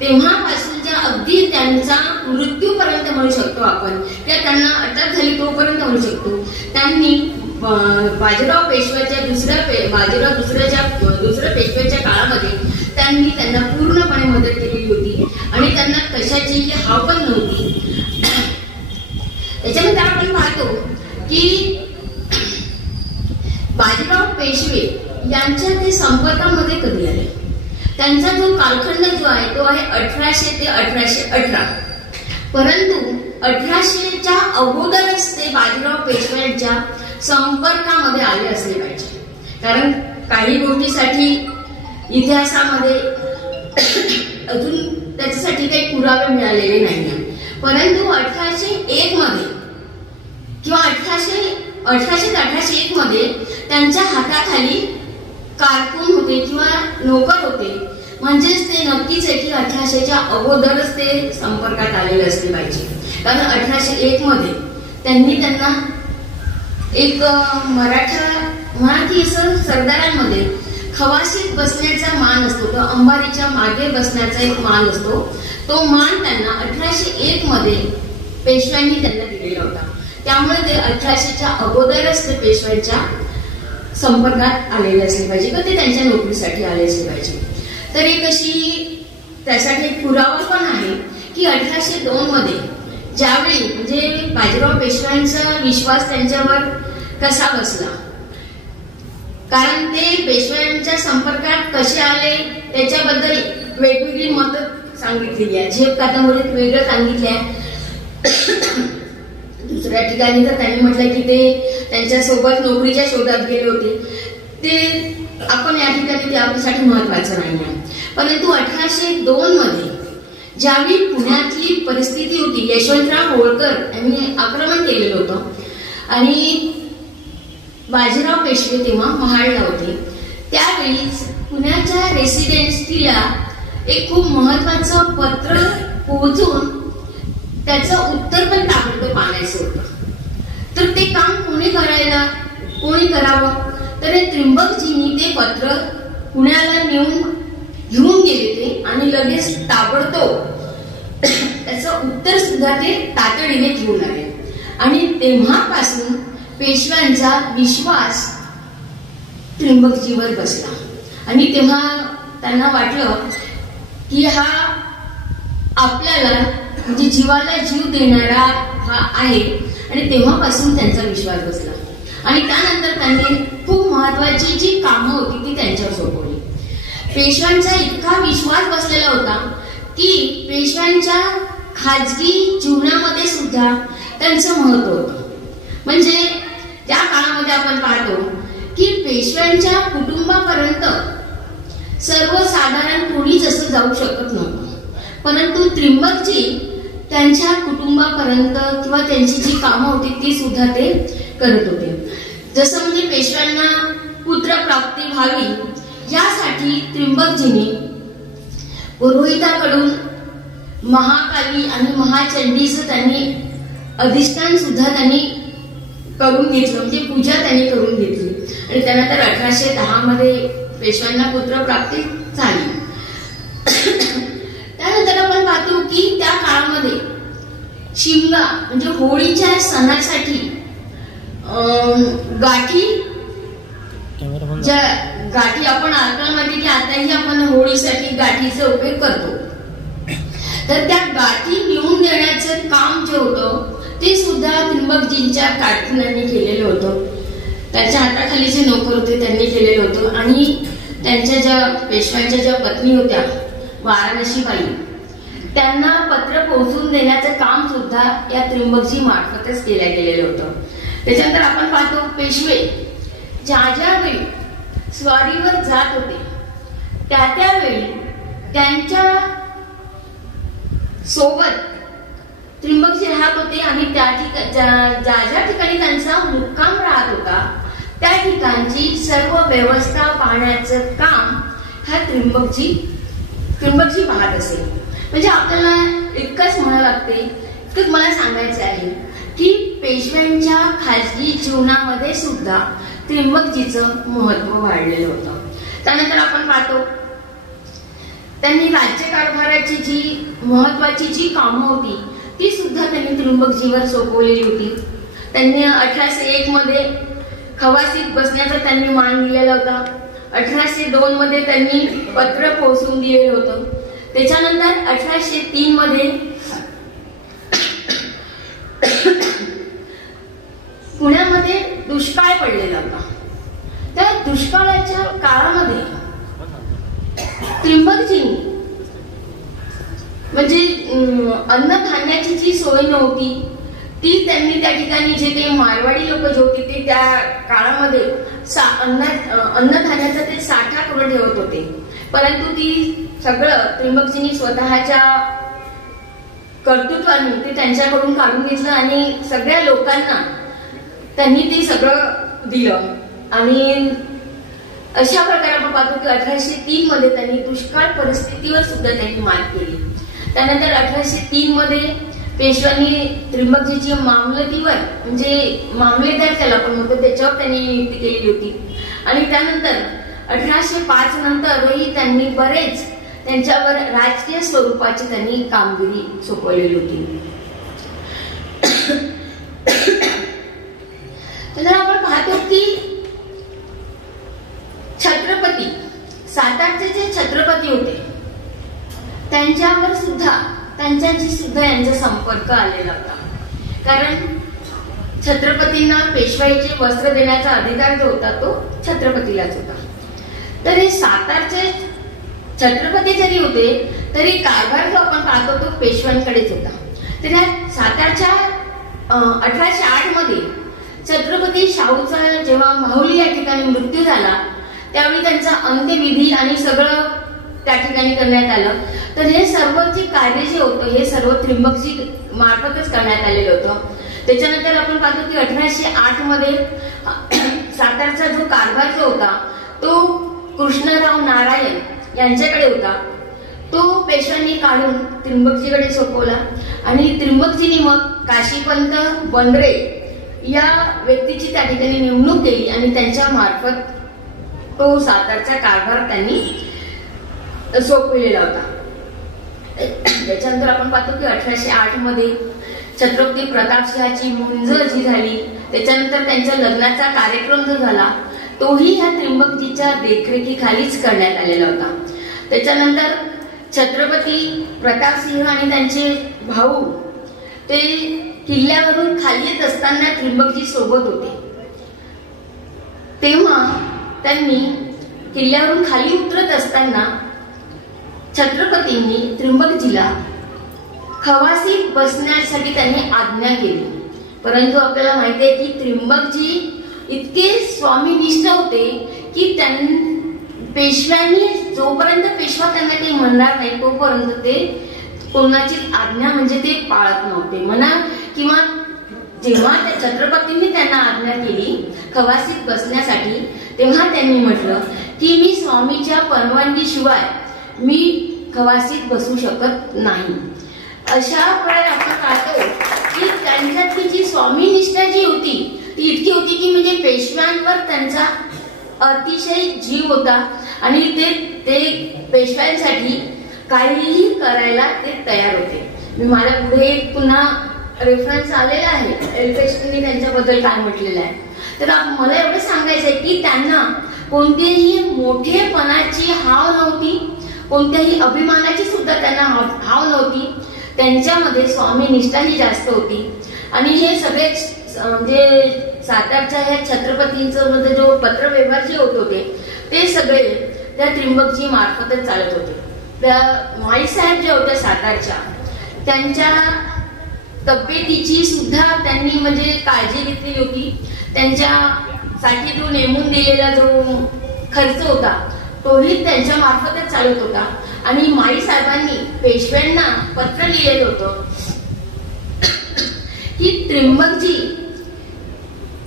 तेव्हापासूनच्या अगदी त्यांचा मृत्यूपर्यंत म्हणू शकतो आपण किंवा त्यांना अटक झाली तोपर्यंत म्हणू शकतो त्यांनी बाजीराव पेशव्याच्या दुसऱ्या पेशव्याच्या काळामध्ये त्यांनी त्यांना पूर्णपणे मदत केलेली होती आणि त्यांना कशाची हाव पण नव्हती. त्याच्यामध्ये आपण पाहतो की बाजीराव पेशवे यांच्या ते संपर्कामध्ये कधी आले. त्यांचा जो कालखंड जो आहे तो आहे 1800 ते 1818. परंतु 1800च्या अगोदरच ते बाजीराव पेशव्यांच्या संपर्कामध्ये आले असले पाहिजे. कारण काही गोष्टीसाठी इतिहासामध्ये अजून त्याच्यासाठी काही पुरावे मिळालेले नाही. परंतु 1801 मध्ये किंवा 1800 ते 1801 मध्ये त्यांच्या हाताखाली कारकून होते किंवा नोकर होते. म्हणजेच ते नक्कीच आहे की 1800च्या अगोदरच ते संपर्कात आलेले असले पाहिजे. कारण 1801 मध्ये त्यांना एक मराठी सरदारांमध्ये खवाशीत बसण्याचा मान असतो, तो अंबारीच्या मागे बसण्याचा एक मान असतो. तो मान त्यांना 1801 मध्ये पेशव्यांनी त्यांना दिलेला होता. त्यामुळे ते 1800च्या अगोदरच ते पेशव्यांच्या संपर्कात आलेले असले पाहिजे किंवा ते त्यांच्या नोकरीसाठी आले असले पाहिजे. तर एक अशी त्यासाठी पुरावा पण आहे की 1802 मध्ये ज्यावेळी म्हणजे बाजीराव पेशव्यांचा विश्वास त्यांच्यावर कसा बसला, कारण ते पेशव्यांच्या संपर्कात कसे आले त्याच्याबद्दल वेगवेगळी मतं सांगितलेली आहे. झेप कादंबरीत वेगळं सांगितले आहे. दुसऱ्या ठिकाणी तर त्यांनी म्हटलं की ते त्यांच्या सोबत नोकरीच्या शोधात गेले होते. ते आपण या ठिकाणी ते आपल्यासाठी महत्वाचं नाही आहे. परंतु 1802 मध्ये ज्यावेळी पुण्यातली परिस्थिती होती, यशवंतराव होळकर यांनी आक्रमण केलेलं होतं आणि बाजीराव पेशवे तेव्हा महाडला होते, त्यावेळीच पुण्याच्या रेसिडेन्सीला एक खूप महत्वाचं पत्र पोहोचून त्याचं उत्तर पण ताबडतोब आणायचं होतं. तर ते काम कोणी करावं, तर त्र्यंबकजींनी ते पत्र पुण्याला घेऊन गेले ते आणि लगेच ताबडतोब त्याचं उत्तर सुद्धा ते तातडीने घेऊन आले. आणि तेव्हापासून पेशव्यांचा विश्वास त्र्यंबकजीवर बसला आणि तेव्हा त्यांना वाटलं की हा आपल्याला म्हणजे जीवाला जीव देणारा हा आहे, आणि तेव्हापासून त्यांचा विश्वास बसला. आणि त्यानंतर त्यांनी खूप महत्वाची जी कामं होती ती त्यांच्यावर सोपवली. पेशव्यांचा इतका विश्वास बसलेला होता की पेशव्यांच्या खाजगी जीवनामध्ये सुद्धा त्यांचं महत्व होतं. म्हणजे त्या काळामध्ये आपण पाहतो की पेशव्यांच्या कुटुंबापर्यंत सर्वसाधारण कोणीच असं जाऊ शकत नव्हतं, परंतु त्र्यंबकजी त्यांच्या कुटुंबापर्यंत किंवा त्यांची जी कामं होती ती सुद्धा ते करत होते. जसं म्हणजे पेशव्यांना पुत्रप्राप्ती व्हावी यासाठी त्र्यंबकजींनी पुरोहिताकडून महाकाली आणि महाचंडीचं त्यांनी अधिष्ठान सुद्धा त्यांनी करून घेतलं, म्हणजे पूजा त्यांनी करून घेतली. आणि त्यानंतर 1810 मध्ये पेशव्यांना पुत्रप्राप्ती झाली. त्यानंतर आपण पाहतो की त्या काळामध्ये शिमगा म्हणजे होळीच्या सणासाठी गाठी आपण आजकालमध्ये की आताही आपण होळीसाठी गाठीचा उपयोग करतो, तर त्या गाठी नेऊन देण्याचं काम जे होतं ते सुद्धा त्र्यंबकजींच्या कारकुनांनी केलेलं होतं. त्यांच्या हाताखाली जे नोकर होते त्यांनी केलेलं होतं. आणि त्यांच्या ज्या पेशव्यांच्या ज्या पत्नी होत्या वाराणसीबाई, त्यांना पत्र पोहोचून देण्याचं काम सुद्धा या त्र्यंबकजी मार्फतच गेलेलं होतं. त्याच्यानंतर आपण पाहतो पेशवे ज्यावेळी स्वारीवर जात होते त्यावेळी त्यांच्या सोबत त्र्यंबकजी राहत होते आणि ज्या ठिकाणी त्यांचा मुक्काम राहत होता त्या ठिकाणची सर्व व्यवस्था पाहण्याचं काम हा त्र्यंबकजी पाहत असेल. म्हणजे आपल्याला इतकंच म्हणावं लागते, इतकंच मला सांगायचं आहे की पेशव्यांच्या खाजगी जीवनामध्ये सुद्धा त्र्यंबकजीचं महत्व वाढलेलं होतं. त्यानंतर आपण पाहतो त्यांनी राज्यकारभाराची जी महत्वाची जी कामं होती ती सुद्धा त्यांनी त्र्यंबकजीवर सोपवलेली होती. त्यांनी 1801 मध्ये खवासीत बसण्याचा त्यांनी मान दिलेला होता. 1802 मध्ये त्यांनी पत्र पोहोचून दिलेलं होतं. त्याच्यानंतर 1803 मध्ये पुण्यामध्ये दुष्काळ पडलेला होता. त्या दुष्काळाच्या काळामध्ये त्र्यंबकजी म्हणजे अन्नधान्याची जी सोय नव्हती ती त्यांनी त्या ठिकाणी जे काही मारवाडी लोक जे होते ते त्या काळामध्ये अन्नधान्याचा ते साठा करून ठेवत होते, परंतु ती सगळं त्र्यंबकजींनी स्वतःच्या कर्तृत्वाने ते त्यांच्याकडून काढून घेतलं आणि सगळ्या लोकांना त्यांनी ते सगळं दिलं. आणि अशा प्रकारे आपण पाहतो की 1803 मध्ये त्यांनी दुष्काळ परिस्थितीवर सुद्धा त्यांनी मात केली. त्यानंतर 1803 मध्ये पेशव्यांनी त्र्यंबकजीची मामलतीवर म्हणजे मामलेदार त्याला पण होतं त्याच्यावर त्यांनी नियुक्ती केलेली होती. आणि त्यानंतर 1805 नंतरही त्यांनी बरेच त्यांच्यावर राजकीय स्वरूपाची त्यांनी कामगिरी सोपवलेली होती. तर आपण पाहतो की छत्रपती सातारचे जे छत्रपती होते त्यांच्यावर सुद्धा त्यांच्याशी सुद्धा यांचा संपर्क आलेला होता. कारण छत्रपतींना पेशवाईचे वस्त्र देण्याचा अधिकार जो होता तो छत्रपतीलाच होता. तर हे सातारचे छत्रपती जरी होते तरी कारभार जो आपण पाहतो तो पेशव्यांकडेच होता. तर या सातारच्या 1808 मध्ये छत्रपती शाहूचा जेव्हा माहुली या ठिकाणी मृत्यू झाला त्यावेळी त्यांचा अंत्यविधी आणि सगळं त्या ठिकाणी करण्यात आलं. तर हे सर्व जे कार्य जे होतं हे सर्व त्र्यंबकजी मार्फतच करण्यात आलेलं होतं. त्याच्यानंतर आपण पाहतो की 1808 मध्ये सातारचा जो कारभार जो होता तो कृष्णराव नारायण यांच्याकडे होता. तो पेशव्यांनी काढून त्र्यंबकजीकडे सोपवला आणि त्र्यंबकजींनी मग काशीपंत बनरे या व्यक्तीची त्या ठिकाणी नेमणूक केली आणि त्यांच्या मार्फत तो सातारचा कारभार त्यांनी सोपविलेला होता. त्याच्यानंतर आपण पाहतो की 1808 मध्ये छत्रपती प्रतापसिंहाची मुंज जी झाली, त्याच्यानंतर त्यांच्या लग्नाचा कार्यक्रम जो झाला तोही ह्या त्र्यंबकजीच्या देखरेखीखालीच करण्यात आलेला होता. त्याच्यानंतर छत्रपती प्रतापसिंह आणि त्यांचे भाऊ ते किल्ल्यावरून खाली येत असताना त्र्यंबकजी सोबत होते. तेव्हा त्यांनी किल्ल्यावरून खाली उतरत असताना छत्रपतींनी त्र्यंबकजीला खवासीत बसण्यासाठी त्यांनी आज्ञा केली. परंतु आपल्याला माहिती आहे की त्र्यंबकजी इतके स्वामीनिष्ठ होते की पेशव्यांनी जोपर्यंत पेशवा त्यांना काही म्हणणार नाही तोपर्यंत ते कोणाची आज्ञा म्हणजे ते पाळत नव्हते म्हणा. किंवा जेव्हा त्या छत्रपतींनी त्यांना आज्ञा केली खवासीत बसण्यासाठी तेव्हा त्यांनी म्हटलं की मी स्वामीच्या परवानगीशिवाय मी खवासीत बसू शकत नाही. अशा प्रकारे आपण पाहतो की त्यांच्यातली जी स्वामीनिष्ठा जी होती ती इतकी होती की म्हणजे पेशव्यांवर त्यांचा अतिशय जीव होता आणि ते पेशव्यांसाठी काहीही करायला ते तयार होते. मी मला पुढे पुन्हा रेफरन्स आलेला आहे एल्फेस्टनी त्यांच्याबद्दल काय म्हटलेलं आहे. तर मला एवढं सांगायचं आहे की त्यांना कोणत्याही मोठेपणाची हाव नव्हती, कोणत्याही अभिमानाची सुद्धा त्यांना हाव नव्हती. त्यांच्यामध्ये स्वामीनिष्ठा ही जास्त होती. आणि हे सगळे म्हणजे सातारच्या ह्या छत्रपतींचं मध्ये जो पत्रव्यवहार जे होत होते ते सगळे त्या त्र्यंबकजी मार्फतच चालत होते. त्या माईसाहेब ज्या होत्या सातारच्या त्यांच्या तब्येतीची सुद्धा त्यांनी म्हणजे काळजी घेतली होती. त्यांच्यासाठी जो नेमून दिलेला जो खर्च होता तोही त्यांच्या मार्फतच चालत होता. आणि माई साहेबांनी पेशव्यांना पत्र लिहिलेलं होतं की त्र्यंबकजी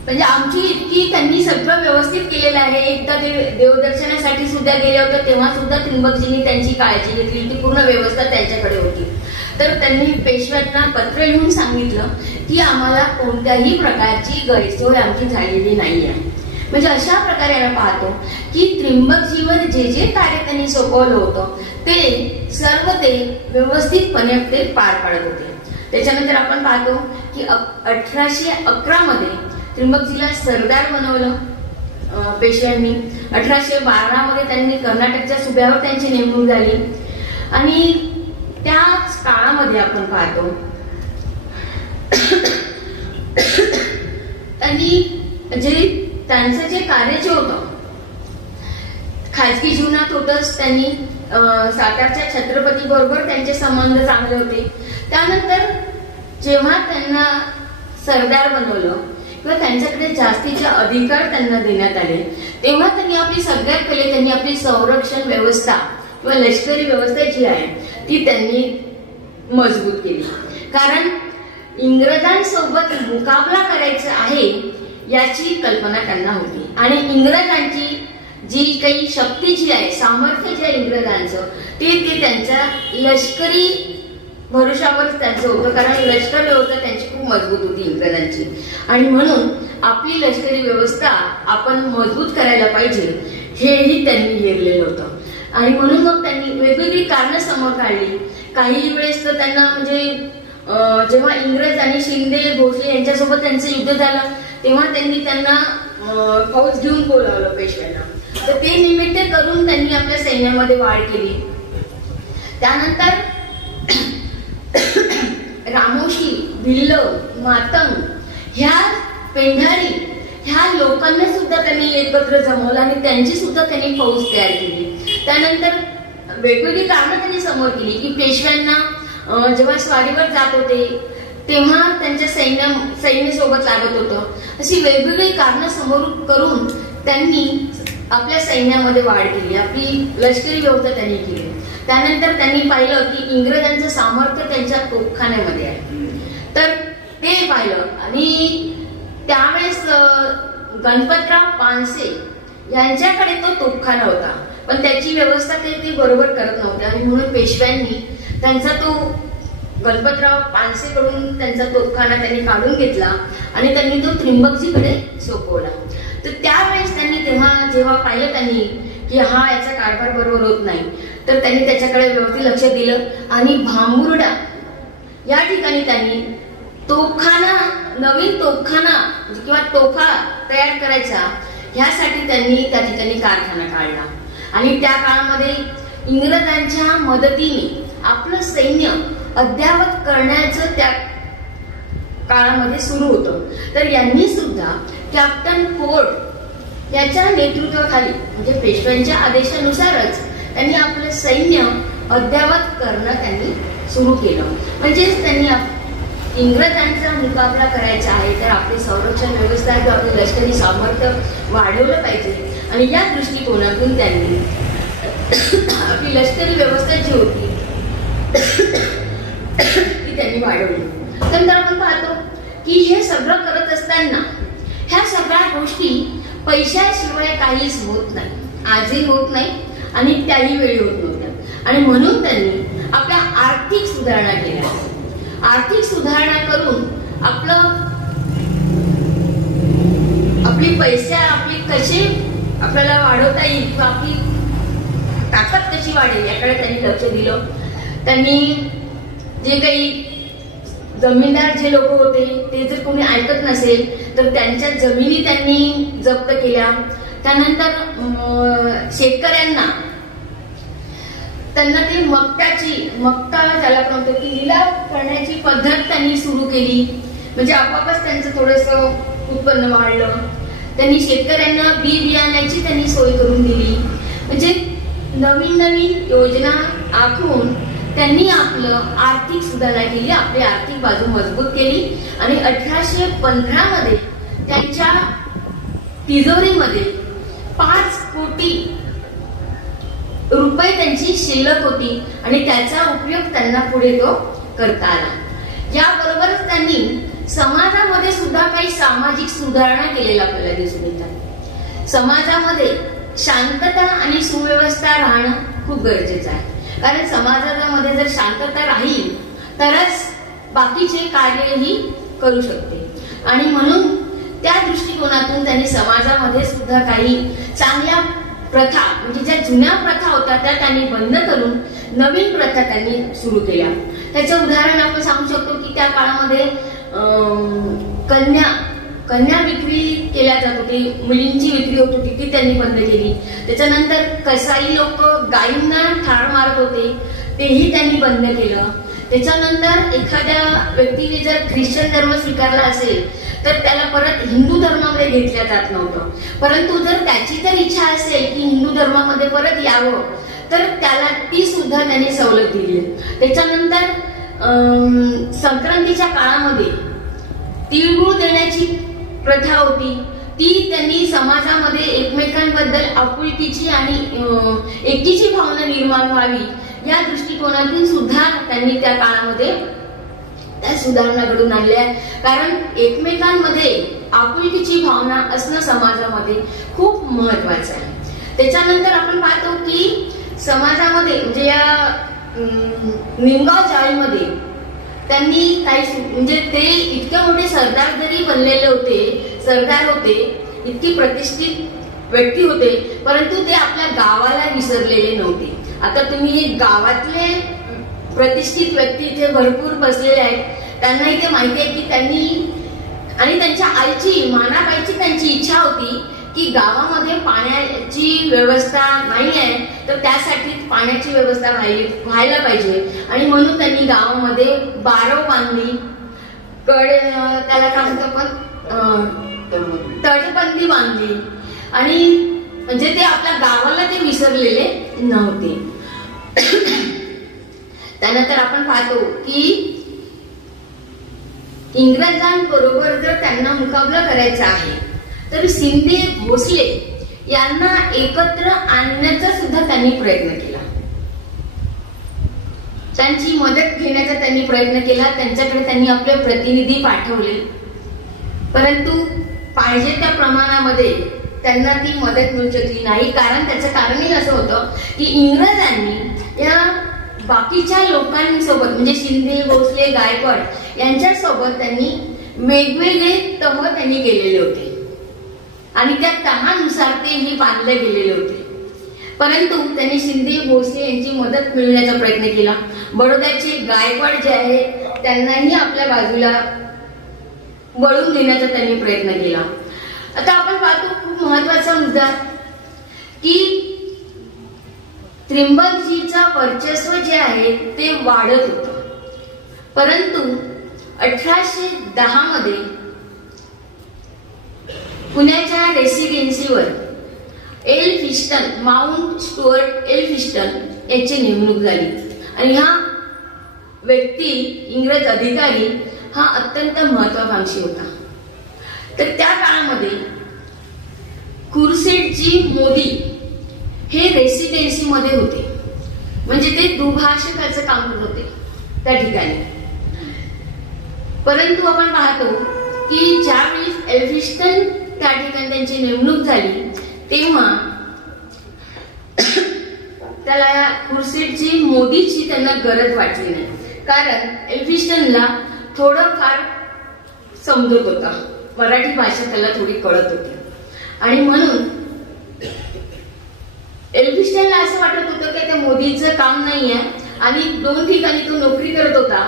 म्हणजे आमची इतकी त्यांनी सगळं व्यवस्थित केलेलं आहे. एकदा ते देवदर्शनासाठी सुद्धा गेले होते तेव्हा सुद्धा त्र्यंबकजींनी त्यांची काळजी घेतली, ती पूर्ण व्यवस्था त्यांच्याकडे होती. तर त्यांनी पेशव्यांना पत्र लिहून सांगितलं की आम्हाला कोणत्याही प्रकारची गैरसोय आमची झालेली नाहीये. म्हणजे अशा प्रकारे आपण पाहतो की त्र्यंबकजीवर जे जे कार्य त्यांनी सोपवलं होतं ते सर्व ते व्यवस्थितपणे ते पार पाडत होते. त्याच्यानंतर आपण पाहतो की 1811 मध्ये त्र्यंबकजीला सरदार बनवलं पेशव्यांनी. 1812 मध्ये त्यांनी कर्नाटकच्या सुभ्यावर त्यांची नेमणूक झाली. आणि त्याच काळामध्ये आपण पाहतो त्यांनी त्यांचं जे कार्य जे होतं खाजगी जीवनात होतच. त्यांनी सातारच्या छत्रपती बरोबर त्यांचे संबंध चांगले होते. त्यानंतर जेव्हा त्यांना सरदार बनवलं किंवा त्यांच्याकडे जास्तीचे अधिकार त्यांना देण्यात आले तेव्हा त्यांनी आपली सगळ्यात पहिले त्यांनी आपली संरक्षण व्यवस्था किंवा लष्करी व्यवस्था जी आहे ती त्यांनी मजबूत केली. कारण इंग्रजांसोबत मुकाबला करायचा आहे याची कल्पना त्यांना होती. आणि इंग्रजांची जी काही शक्ती जी आहे सामर्थ्य जे आहे इंग्रजांचं ते त्यांच्या लष्करी भरोशावरच त्यांचं होतं. कारण लष्कर व्यवस्था त्यांची खूप मजबूत होती इंग्रजांची. आणि म्हणून आपली लष्करी व्यवस्था आपण मजबूत करायला पाहिजे हेही त्यांनी हेरलेलं होतं. आणि म्हणून मग त्यांनी वेगवेगळी कारणं समोर काढली. काही वेळेस तर त्यांना म्हणजे जेव्हा इंग्रज आणि शिंदे भोसले यांच्यासोबत त्यांचं युद्ध झालं तेव्हा त्यांनी त्यांना फौज घेऊन बोलावलं पेशव्यांना. तर ते निमित्त करून त्यांनी आपल्या सैन्यामध्ये वाढ केली. त्यानंतर रामोशी, भिल्ल, मातंग ह्या पेंढारी ह्या लोकांना सुद्धा त्यांनी एकत्र जमवलं आणि त्यांची सुद्धा त्यांनी फौज तयार केली. त्यानंतर वेगवेगळी कारणं त्यांनी समोर केली की पेशव्यांना जेव्हा स्वारीवर जात होते तेव्हा त्यांच्या सैन्यासोबत लागत होतं. अशी वेगवेगळी कारणं समोर करून त्यांनी आपल्या सैन्यामध्ये वाढ केली, आपली लष्करी व्यवस्था त्यांनी केली. त्यानंतर त्यांनी पाहिलं की इंग्रजांचं सामर्थ्य त्यांच्या तोफखान्यामध्ये आहे, तर ते पाहिलं. आणि त्यावेळेस गणपतराव पानसे यांच्याकडे तो तोफखाना होता, पण त्याची व्यवस्था ते बरोबर करत नव्हते. आणि म्हणून पेशव्यांनी त्यांचा तो गणपतराव पानसेकडून त्यांचा तोफखाना त्यांनी काढून घेतला आणि त्यांनी तो त्रिंबकजीकडे सोपवला. तर त्यावेळेस त्यांनी जेव्हा पाहिलं त्यांनी की हा याचा कारभार बरोबर होत नाही, तर त्यांनी त्याच्याकडे व्यवस्थित लक्ष दिलं आणि भांबुर्डा या ठिकाणी त्यांनी तोफखाना, नवीन तोफखाना किंवा तोफा तयार करायचा ह्यासाठी त्यांनी त्या ठिकाणी कारखाना काढला. आणि त्या काळामध्ये इंग्रजांच्या मदतीने आपलं सैन्य अद्यावत करण्याचं त्या काळामध्ये सुरू होतं. तर यांनी सुद्धा कॅप्टन फोर्ड याच्या नेतृत्वाखाली म्हणजे पेशव्यांच्या आदेशानुसारच त्यांनी आपलं सैन्य अद्यावत करणं त्यांनी सुरू केलं. म्हणजेच त्यांनी इंग्रजांचा मुकाबला करायचा आहे तर आपली संरक्षण व्यवस्था किंवा आपलं लष्करी सामर्थ्य वाढवलं पाहिजे. आणि या दृष्टिकोनातून त्यांनी आपली लष्करी व्यवस्था जी होती ती त्यांनी वाढवली. नंतर आपण पाहतो की हे सगळं करत असताना ह्या सगळ्या गोष्टी पैशाशिवाय काहीच होत नाही, आजही होत नाही आणि त्याही वेळी होत नव्हत्या. आणि म्हणून त्यांनी आपल्या आर्थिक सुधारणा केल्या. आर्थिक सुधारणा करून आपली कशी आपल्याला वाढवता येईल किंवा आपली ताकद कशी वाढेल याकडे त्यांनी लक्ष दिलं. त्यांनी जे काही जमीनदार जे लोक होते ते जर कोणी ऐकत नसेल तर त्यांच्या जमिनी त्यांनी जप्त केल्या. त्यानंतर शेतकऱ्यांना त्यांना ते मक्ता ज्याला आपण म्हणतो की लिलाव करण्याची पद्धत त्यांनी सुरू केली. म्हणजे आपापच त्यांचं थोडंसं उत्पन्न वाढलं. त्यांनी शेतकऱ्यांना बियाण्याची त्यांनी सोय करून दिली. म्हणजे नवीन नवीन योजना आखून त्यांनी आपलं आर्थिक सुधारणा केली, आपली आर्थिक बाजू मजबूत केली. आणि 1815 मध्ये त्यांच्या तिजोरीमध्ये 5 कोटी रुपये त्यांची शिल्लक होती आणि त्याचा उपयोग त्यांना पुढे तो करता आला. याबरोबरच त्यांनी समाजामध्ये सुद्धा काही सामाजिक सुधारणा केलेल्या आपल्याला दिसून येतात. समाजामध्ये शांतता आणि सुव्यवस्था राहणं खूप गरजेचं आहे, कारण समाजामध्ये जर शांतता राहील तरच बाकीचे कार्यही करू शकते. आणि म्हणून त्या दृष्टिकोनातून त्यांनी समाजामध्ये सुद्धा काही चांगल्या प्रथा म्हणजे ज्या जुन्या प्रथा होत्या त्या त्यांनी बंद करून नवीन प्रथा त्यांनी सुरू केल्या. त्याचं उदाहरण आपण सांगू शकतो की त्या काळामध्ये कन्या विक्री केल्या जात होती, मुलींची विक्री होत होती, ती त्यांनी बंद केली. त्याच्यानंतर कसाई लोक गायींना ठार मारत होते तेही त्यांनी बंद केलं. त्याच्यानंतर एखाद्या व्यक्तीने जर ख्रिश्चन धर्म स्वीकारला असेल तर त्याला परत हिंदू धर्मामध्ये घेतल्या जात नव्हतं. परंतु जर त्याची जर इच्छा असेल की हिंदू धर्मामध्ये परत यावं तर त्याला ती सुद्धा त्यांनी सवलत दिली. त्याच्यानंतर संक्रांतीच्या काळामध्ये तिळगुळ देण्याची प्रथा होती, ती त्यांनी समाजामध्ये एकमेकांबद्दल आपुलकीची आणि एकीची भावना निर्माण व्हावी या दृष्टिकोनातून सुद्धा त्यांनी त्या काळामध्ये त्या सुधारणा घडून आणल्या. कारण एकमेकांमध्ये आपुलकीची भावना असणं समाजामध्ये खूप महत्वाचं आहे. त्याच्यानंतर आपण पाहतो की समाजामध्ये म्हणजे या निमगाव चाळीमध्ये त्यांनी काही म्हणजे ते इतके मोठे सरदार जरी बनलेले होते, सरदार होते, इतकी प्रतिष्ठित व्यक्ती होते, परंतु ते आपल्या गावाला विसरलेले नव्हते. आता तुम्ही गावातले प्रतिष्ठित व्यक्ती इथे भरपूर बसलेले आहेत, त्यांनाही ते माहिती आहे की त्यांनी आणि त्यांच्या आईची मानाबाईची त्यांची इच्छा होती की गावामध्ये पाण्याची व्यवस्था नाही आहे तर त्यासाठी पाण्याची व्यवस्था व्हायला पाहिजे. आणि म्हणून त्यांनी गावामध्ये बारव बांधली, त्याला काय म्हणतो आपण तटबंदी बांधली. आणि म्हणजे ते आपल्या गावाला ते विसरलेले नव्हते. त्यानंतर आपण पाहतो की इंग्रजांबरोबर जर त्यांना मुकाबला करायचा आहे तर शिंदे भोसले यांना एकत्र आणण्याचा सुद्धा त्यांनी प्रयत्न केला. त्यांची मदत घेण्याचा त्यांनी प्रयत्न केला. त्यांच्याकडे त्यांनी आपले प्रतिनिधी पाठवले, परंतु पाहिजे त्या प्रमाणामध्ये त्यांना ती मदत मिळू शकली नाही. कारण त्याचं कारणही असं होतं की इंग्रजांनी या बाकीच्या लोकांसोबत म्हणजे शिंदे, भोसले, गायकवाड यांच्यासोबत त्यांनी वेगवेगळे तह त्यांनी केलेले होते आणि त्या तहानुसार ते बांधले गेलेले होते. परंतु त्यांनी शिंदे, भोसले यांची मदत मिळवण्याचा प्रयत्न केला. बडोद्याचे गायकवाड जे आहे त्यांनाही आपल्या बाजूला वळून देण्याचा त्यांनी प्रयत्न केला. आता आपण पाहतो खूप महत्वाचा मुद्दा की त्र्यंबकजीचं वर्चस्व जे आहे ते वाढत होतं. परंतु 1810 मध्ये पुण्याच्या रेसिडेन्सीवर एल्फिस्टन, माउंट स्टुअर्ट एल्फिस्टन याची नेमणूक झाली आणि हा व्यक्ती इंग्रज अधिकारी हा अत्यंत महत्वाकांक्षी होता. तर त्या काळामध्ये खुर्शीदजी मोदी हे रेसिडेन्सी मध्ये होते, म्हणजे ते दुभाषकाचं काम करत होते त्या ठिकाणी. परंतु आपण पाहतो की ज्यावेळी एल्फिस्टन त्या ठिकाणी त्यांची नेमणूक झाली तेव्हा त्याला खुर्शीदजी मोदीची त्यांना गरज वाटली नाही. कारण एल्फिस्टनला थोडंफार समजत होता, मराठी भाषा त्याला थोडी कळत होती आणि म्हणून एल्फिस्टनला असं वाटत होतं की त्या मोदीचं काम नाही आहे आणि 2 ठिकाणी तो नोकरी करत होता,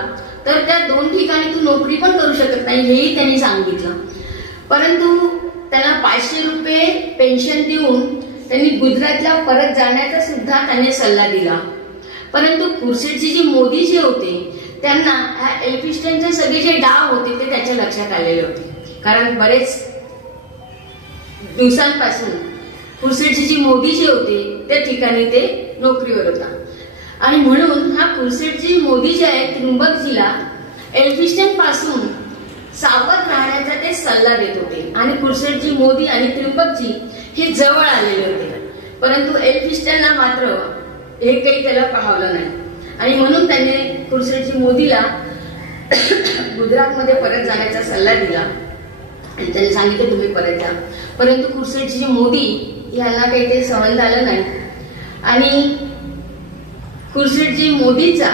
तर त्या 2 ठिकाणी तू नोकरी पण करू शकत नाही हेही त्यांनी सांगितलं. परंतु त्याला 500 रुपये पेन्शन देऊन त्यांनी गुजरातला परत जाण्याचा सुद्धा त्यांनी सल्ला दिला. परंतु खुर्शीदजी जे मोदी जे होते त्यांना ह्या एल्फिस्टनचे सगळे जे डाव होते ते त्याच्या लक्षात आलेले होते. कारण बरेच दिवसांपासून खुर्शीदजी मोदी जे होते त्या ठिकाणी ते नोकरीवर होता आणि म्हणून हा खुर्शीदजी मोदी जे आहे त्र्यंबकजीला एल्फिस्टन पासून सावध राहण्याचा ते सल्ला देत होते आणि खुर्शीदजी मोदी आणि त्र्यंबकजी हे जवळ आलेले होते. परंतु एल्फिस्टनला मात्र हे काही त्याला पाहवलं नाही आणि म्हणून त्याने खुर्शीदजी मोदीला गुजरातमध्ये परत जाण्याचा सल्ला दिला आणि त्याने सांगितलं तुम्ही परत जा. परंतु खुर्शीदजी मोदी यांना काही ते सहन झालं नाही आणि खुर्शीदजी मोदीचा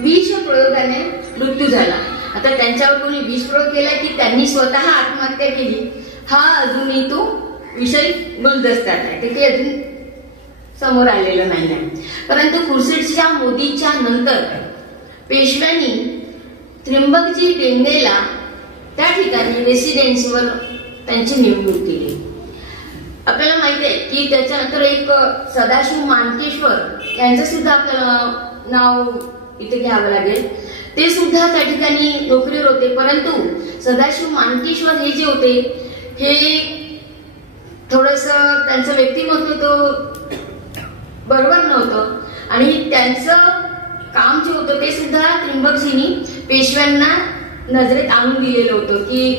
विष प्रयोगाने मृत्यू झाला. आता त्यांच्यावर कोणी विष प्रयोग केला की त्यांनी स्वतः आत्महत्या केली हा अजूनही तो विषय गुलदस्त्यात आहे, ते काही अजून समोर आलेलं नाही. परंतु खुर्शीदजी मोदीच्या नंतर पेशव्यांनी त्र्यंबकजी डेंगेला त्या ठिकाणी रेसिडेन्सीवर त्यांची नेमणूक केली. आपल्याला माहिती आहे की त्याच्यानंतर एक सदाशिव मानकेश्वर यांचं सुद्धा आपल्याला नाव इथे घ्यावं लागेल. ते सुद्धा त्या ठिकाणी नोकरीवर होते. परंतु सदाशिव मानकेश्वर हे जे होते हे थोडस त्यांचं व्यक्तिमत्व तो बरोबर नव्हतं आणि त्यांचं काम जे होतं ते सुद्धा त्र्यंबकजींनी पेशव्यांना नजरेत आणून दिलेलं होतं की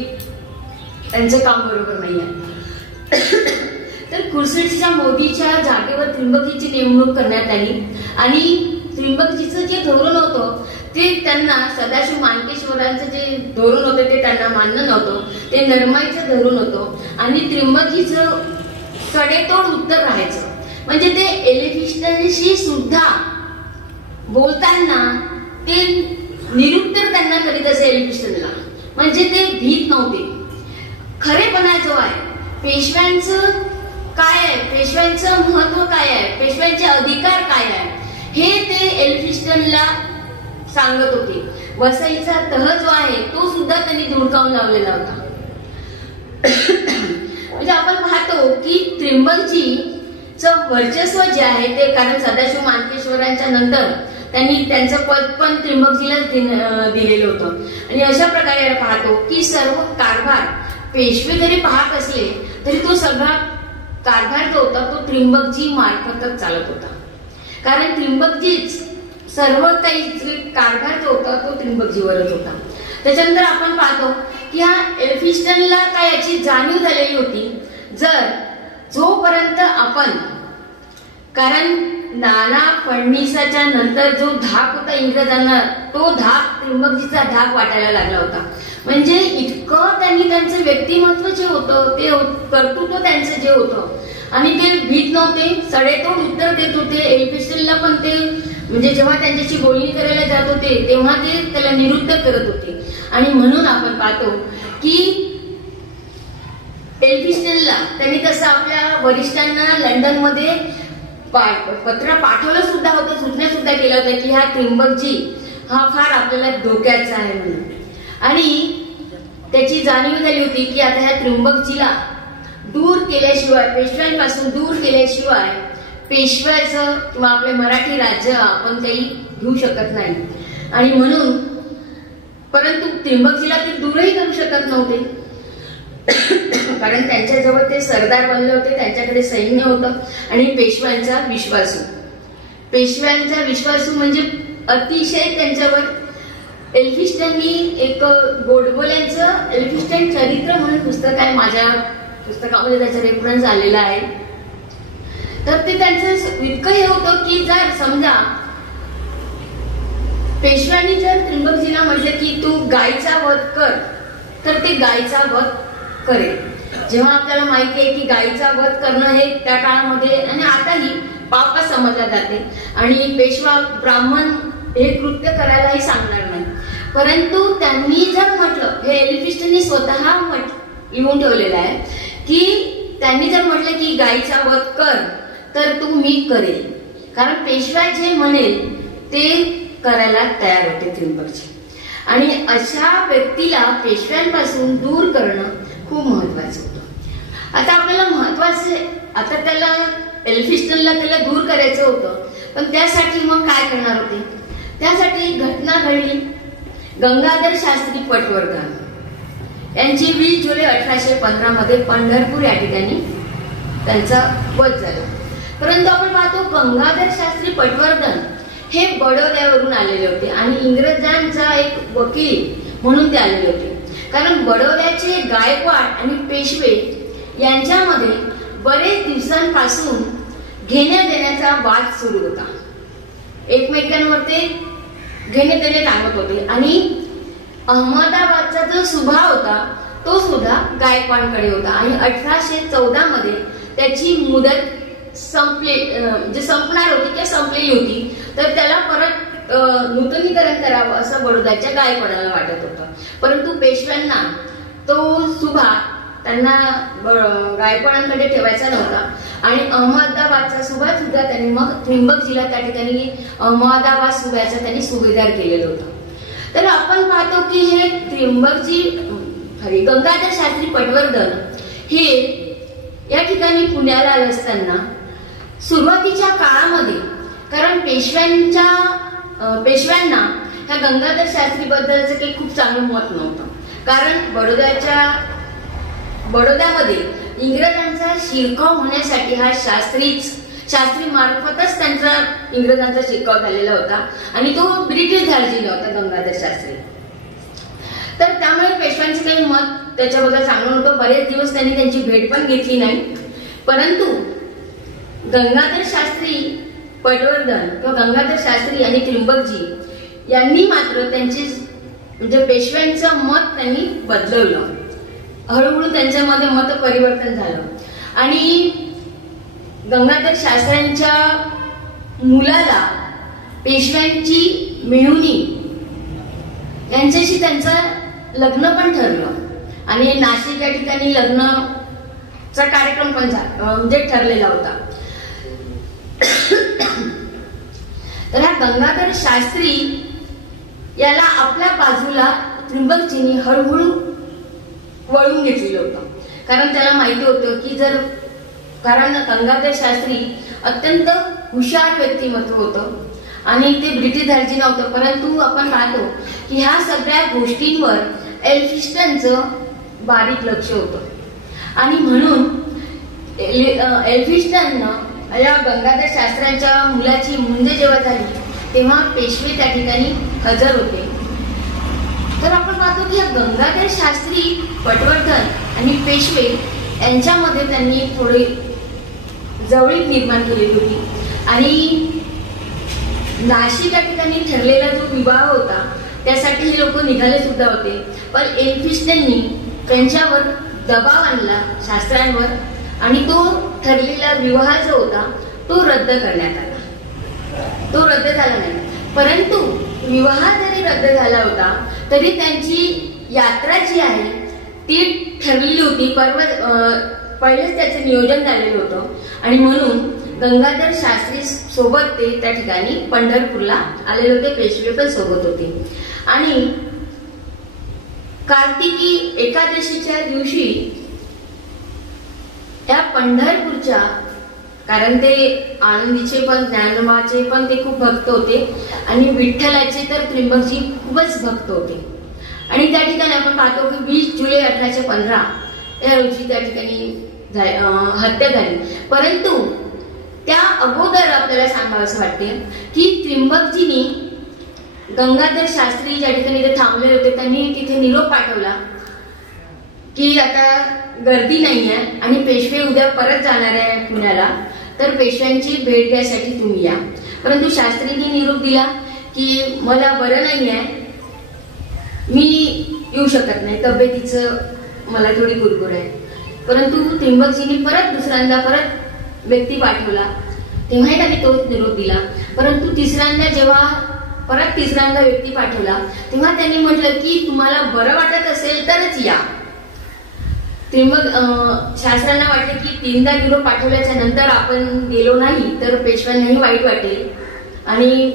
त्यांचं काम बरोबर नाही आहे. तर खुर्शीदजी मोदीच्या जागेवर त्र्यंबकजीची नेमणूक करण्यात आली आणि त्र्यंबकजीचं जे धोरण होतं ते त्यांना सदाशिव मानकेश्वरांचं जे धोरण होतं ते त्यांना मान्य नव्हतं. ते नरमाईचं धोरण होतं आणि त्र्यंबकजीचं कडेतोड उत्तर राहायचं. म्हणजे ते एल्फिस्टनशी सुद्धा बोलताना ते निरुत्तर त्यांना करीत असे एल्फिस्टनला, म्हणजे ते भीत नव्हते. खरेपणा जो आहे पेशव्यांचं काय आहे, पेशव्यांचं महत्व काय आहे, पेशव्यांचे अधिकार काय आहे हे ते एल्फिस्टनला सांगत होते. वसईचा तह जो आहे तो सुद्धा त्यांनी धुडकावून लावलेला होता. म्हणजे आपण पाहतो की त्र्यंबकजीचं वर्चस्व जे आहे ते, कारण सदाशिव मानकेश्वरांच्या नंतर त्यांनी त्यांचं पद पण त्र्यंबकजीलाच दिलेलं होतं आणि अशा प्रकारे पाहतो की सर्व कारभार पेशवे जरी पाहत असले तरी तो सगळा कारभार जो होता तो त्र्यंबकजी मार्फतच चालत होता. कारण त्र्यंबकजीच सर्व काही कारभार जो होता तो त्र्यंबकजीवरच होता. त्याच्यानंतर आपण पाहतो की हा एल्फिस्टनला काय याची जाणीव झालेली होती, जर जोपर्यंत आपण, कारण नाना फडणवीसाच्या नंतर जो धाक होता इंग्रजांना, तो धाक त्र्यंबकजीचा धाक वाटायला लागला होता. म्हणजे इतकं त्यांनी त्यांचं व्यक्तिमत्व जे होतं, ते कर्तृत्व त्यांचं जे होतं, आणि ते भीत नव्हते, सडेतोड उत्तर देत होते. एल्फिस्टनला पण ते म्हणजे जेव्हा त्यांच्याशी बोलणी करायला जात होते तेव्हा ते त्याला निरुत्तर करत होते. आणि म्हणून आपण पाहतो की एल्फिस्टनला त्यांनी तसं आपल्या वरिष्ठांना लंडनमध्ये पत्र पाठवलं सुद्धा होतं, सूचना सुद्धा केल्या होत्या की हा त्र्यंबकजी हा फार आपल्याला धोक्याचा आहे म्हणून. आणि त्याची जाणीव झाली होती की आता ह्या त्र्यंबकजीला दूर केल्याशिवाय, पेशव्यांपासून दूर केल्याशिवाय पेशव्याचं किंवा आपले मराठी राज्य आपण काही घेऊ शकत नाही. आणि म्हणून परंतु त्र्यंबकजीला ते दूरही करू शकत नव्हते, कारण त्यांच्याजवळ ते सरदार बनले होते, त्यांच्याकडे सैन्य होतं आणि पेशव्यांचा विश्वासू म्हणजे अतिशय त्यांच्यावर. एल्फिस्टननी एक गोडबोल्यांचं एल्फिस्टन चरित्र म्हणून पुस्तक आहे, माझ्या पुस्तकामध्ये त्याचा रेफरन्स आलेला आहे. तर ते त्यांचं इतकं हे होतं की जर समजा पेशव्यांनी जर त्र्यंबकजीला म्हटलं की तू गायचा वध कर, तर ते गायचा वध करेल. जेव्हा आपल्याला माहिती आहे की गायचा वध करणं हे त्या काळामध्ये आणि आताही पाप समजला जाते आणि पेशवा ब्राह्मण हे कृत्य करायलाही सांगणार नाही. परंतु त्यांनी जर म्हटलं, हे एल्फिस्टननी स्वतः लिहून ठेवलेलं आहे की त्यांनी जर म्हटलं की गायचा वध कर, तर तू मी करेल, कारण पेशवा जे म्हणेल ते करायला तयार होते त्र्यंबकजी. आणि अशा व्यक्तीला पेशव्यांपासून दूर करणं खूप महत्वाचं होतं. आता आपल्याला महत्वाचं, आता त्याला एल्फिस्टनला त्याला दूर करायचं होतं, पण त्यासाठी मग काय करणार होते? त्यासाठी घटना घडली. गंगाधर शास्त्री पटवर्धन यांची 20 जुलै 1815 मध्ये पंढरपूर या ठिकाणी त्यांचा वध झाला. परंतु आपण पाहतो गंगाधर शास्त्री पटवर्धन हे बडोद्यावरून आलेले होते आणि इंग्रजांचा एक वकील म्हणून ते आलेले होते. कारण बडोद्याचे गायकवाड आणि पेशवे यांच्यामध्ये बरेच दिवसांपासून घेण्या देण्याचा वाद सुरू होता. एकमेकांवर ते घेणे देणे लागत होते आणि अहमदाबादचा जो सुभा होता तो सुद्धा गायकवाडांकडे होता. आणि 1814 मध्ये त्याची मुदत संपणार होती किंवा संपलेली होती, तर त्याला परत नूतनीकरण करावं असं बडोद्याच्या गायकवाडाला वाटत होतं. परंतु पेशव्यांना तो सुभा त्यांना गायकवाडांकडे ठेवायचा नव्हता आणि अहमदाबादचा सुभा सुद्धा त्यांनी मग त्र्यंबकजीला त्या ठिकाणी अहमदाबाद सुभ्याचा त्यांनी सुभेदार केलेलं होतं. तर आपण पाहतो की हे गंगाधर शास्त्री पटवर्धन हे या ठिकाणी पुण्याला आले असताना सुरुवातीच्या काळामध्ये, कारण पेशव्यांना ह्या गंगाधर शास्त्री बद्दलचं काही खूप चांगलं मत नव्हतं, कारण बडोद्यामध्ये इंग्रजांचा शिरकाव होण्यासाठी हा शास्त्री मार्फतच त्यांचा इंग्रजांचा शिरकाव झालेला होता आणि तो ब्रिटिश धार्जिणे होता गंगाधर शास्त्री. तर त्यामुळे पेशव्यांचे काही मत त्याच्याबद्दल चांगलं नव्हतं. बरेच दिवस त्यांनी त्यांची भेट पण घेतली नाही. परंतु गंगाधर शास्त्री पटवर्धन किंवा गंगाधर शास्त्री आणि त्र्यंबकजी यांनी मात्र त्यांची म्हणजे पेशव्यांचं मत त्यांनी बदलवलं. हळूहळू त्यांच्यामध्ये मत परिवर्तन झालं आणि गंगाधर शास्त्र्यांच्या मुलाला पेशव्यांची मेहुणी यांच्याशी त्यांचं लग्न पण ठरलं आणि नाशिक या ठिकाणी लग्नाचा कार्यक्रम पण म्हणजे ठरलेला होता. तर हा गंगाधर शास्त्री याला आपल्या बाजूला त्र्यंबकजींनी हळूहळू वळून घेतलेलं होतं, कारण त्याला माहिती होतं की कारण गंगाधर शास्त्री अत्यंत हुशार व्यक्तिमत्व होतं आणि ते ब्रिटिश धार्जिणे नव्हतं. परंतु आपण पाहतो की ह्या सगळ्या गोष्टींवर एल्फिस्टनचं बारीक लक्ष होतं आणि म्हणून एल्फिस्टननं या गंगाधर शास्त्र्यांच्या मुलाची मुंज जेव्हा झाली तेव्हा पेशवे त्या ठिकाणी हजर होते. तर आपण पाहतो की या गंगाधर शास्त्री पटवर्धन आणि पेशवे यांच्यामध्ये त्यांनी थोडी जवळीक निर्माण केलेली होती आणि नाशिक या ठिकाणी ठरलेला जो विवाह होता त्यासाठी हे लोक निघाले सुद्धा होते, पण एल्फिस्टननी त्यांच्यावर दबाव आणला शास्त्रांवर आणि तो ठरलेला विवाह जो होता तो रद्द करण्यात आला. तो रद्द झाला नाही, परंतु विवाह जरी रद्द झाला होता तरी त्यांची यात्रा जी आहे ती ठरलेली होती. पहिलेच त्याचं नियोजन झालेलं होतं आणि म्हणून गंगाधर शास्त्री सोबत ते त्या ठिकाणी पंढरपूरला आलेले होते. पेशवे पण सोबत होते. आणि कार्तिकी एकादशीच्या दिवशी त्या पंढरपूरच्या, कारण ते आनंदीचे पण ज्ञानोबाचे पण ते खूप भक्त होते आणि विठ्ठलाचे तर त्र्यंबकजी खूपच भक्त होते. आणि त्या ठिकाणी आपण पाहतो की 20 जुलै 1815 या रोजी त्या ठिकाणी हत्या झाली. परंतु त्या अगोदर आपल्याला सांगावंसं वाटते की त्र्यंबकजींनी गंगाधर शास्त्री ज्या ठिकाणी ते थांबलेले होते त्यांनी तिथे निरोप पाठवला की आता गर्दी नाहीये आणि पेशवे उद्या परत जाणार आहे पुण्याला, तर पेशव्यांची भेट घ्यायसाठी तुम्ही या. परंतु शास्त्रींनी निरोप दिला की मला बरं नाहीये, मी येऊ शकत नाही, तब्येतीचं मला थोडी कुरकुर आहे. परंतु त्र्यंबकजींनी दुसऱ्यांदा परत व्यक्ती पाठवला, तेव्हाही त्यांनी तोच निरोप दिला. परंतु तिसऱ्यांदा व्यक्ती पाठवला तेव्हा त्यांनी म्हटलं की तुम्हाला बरं वाटत असेल तरच या. शास्त्रांना वाटलं की 3दा निरोप पाठवल्याच्या नंतर आपण गेलो नाही तर पेशव्यांनाही वाईट वाटेल आणि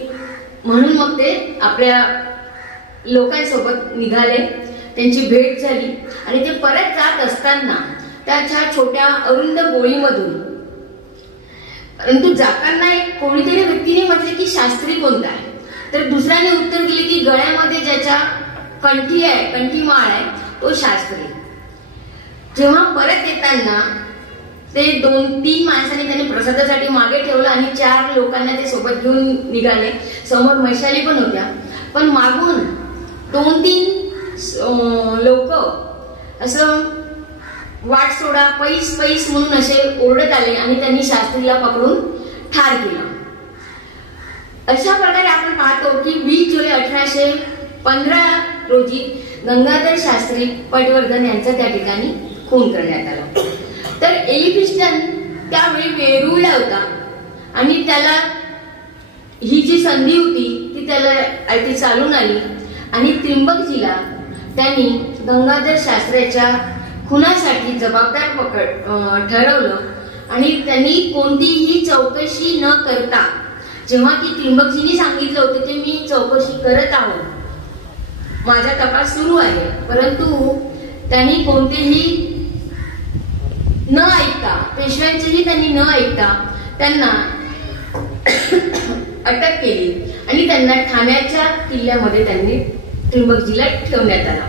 म्हणून मग ते आपल्या लोकांसोबत निघाले. त्यांची भेट झाली आणि ते परत जात असताना त्याच्या छोट्या अरुंद गोळीमधून, परंतु जाताना एक कोणीतरी व्यक्तीने म्हटले की शास्त्री कोणता आहे, तर दुसऱ्याने उत्तर दिले की गळ्यामध्ये ज्याच्या कंठी माळ आहे तो शास्त्री. जेव्हा परत येताना ते 2-3 माणसांनी त्यांनी प्रसादासाठी मागे ठेवलं आणि 4 लोकांना ते सोबत घेऊन निघाले. समोर मैशाली पण होत्या, पण मागून 2-3 लोक असं वाट सोडा, पैस पैस म्हणून असे ओरडत आले आणि त्यांनी शास्त्रीला पकडून ठार केलं. अशा प्रकारे आपण पाहतो की 20 जुलै 1815 रोजी गंगाधर शास्त्री पटवर्धन यांचा त्या ठिकाणी खून करण्यात आला. तर एलिफिस्टन त्यावेळी वेरूळला होता आणि त्याला ही जी संधी होती ती त्याला ती चालून आली आणि त्र्यंबकजीला त्यांनी गंगाधर शास्त्रीच्या खुनासाठी जबाबदार ठरवलं आणि त्यांनी कोणतीही चौकशी न करता, जेव्हा की त्र्यंबकजींनी सांगितलं होतं की मी चौकशी करत आहोत, माझा तपास सुरू आहे, परंतु त्यांनी कोणतेही न ऐकता, पेशव्यांचेही त्यांनी न ऐकता त्यांना अटक केली आणि त्यांना ठाण्याच्या किल्ल्यामध्ये त्यांनी त्र्यंबकजीला ठेवण्यात आला.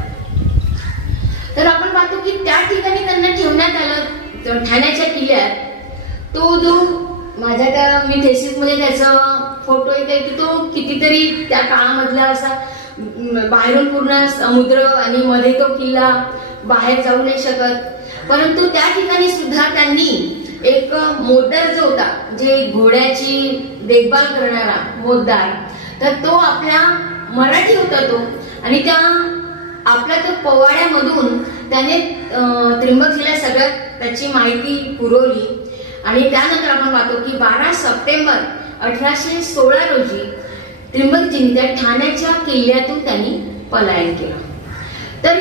तर आपण पाहतो की त्या ठिकाणी त्यांना ठेवण्यात आलं ठाण्याच्या किल्ल्यात. तो जो माझ्या मी थेसिस मध्ये त्याचा फोटो येते की तो कितीतरी त्या काळामधला असा बाहेरून पूर्ण समुद्र आणि मध्ये तो किल्ला, बाहेर जाऊ नाही शकत, परंतु त्या ठिकाणी सुद्धा त्यांनी एक मोद्दार जो होता, जे घोड्याची देखभाल करणारा मोद्दार, तर तो आपल्या मराठी होता तो, आणि त्या आपल्या तो पोवाड्यामधून त्याने त्र्यंबकजीला सगळ्यात त्याची माहिती पुरवली. आणि त्यानंतर आपण पाहतो की 12 सप्टेंबर 1816 रोजी त्र्यंबकजींनी त्या ठाण्याच्या किल्ल्यातून त्यांनी पलायन केलं. तर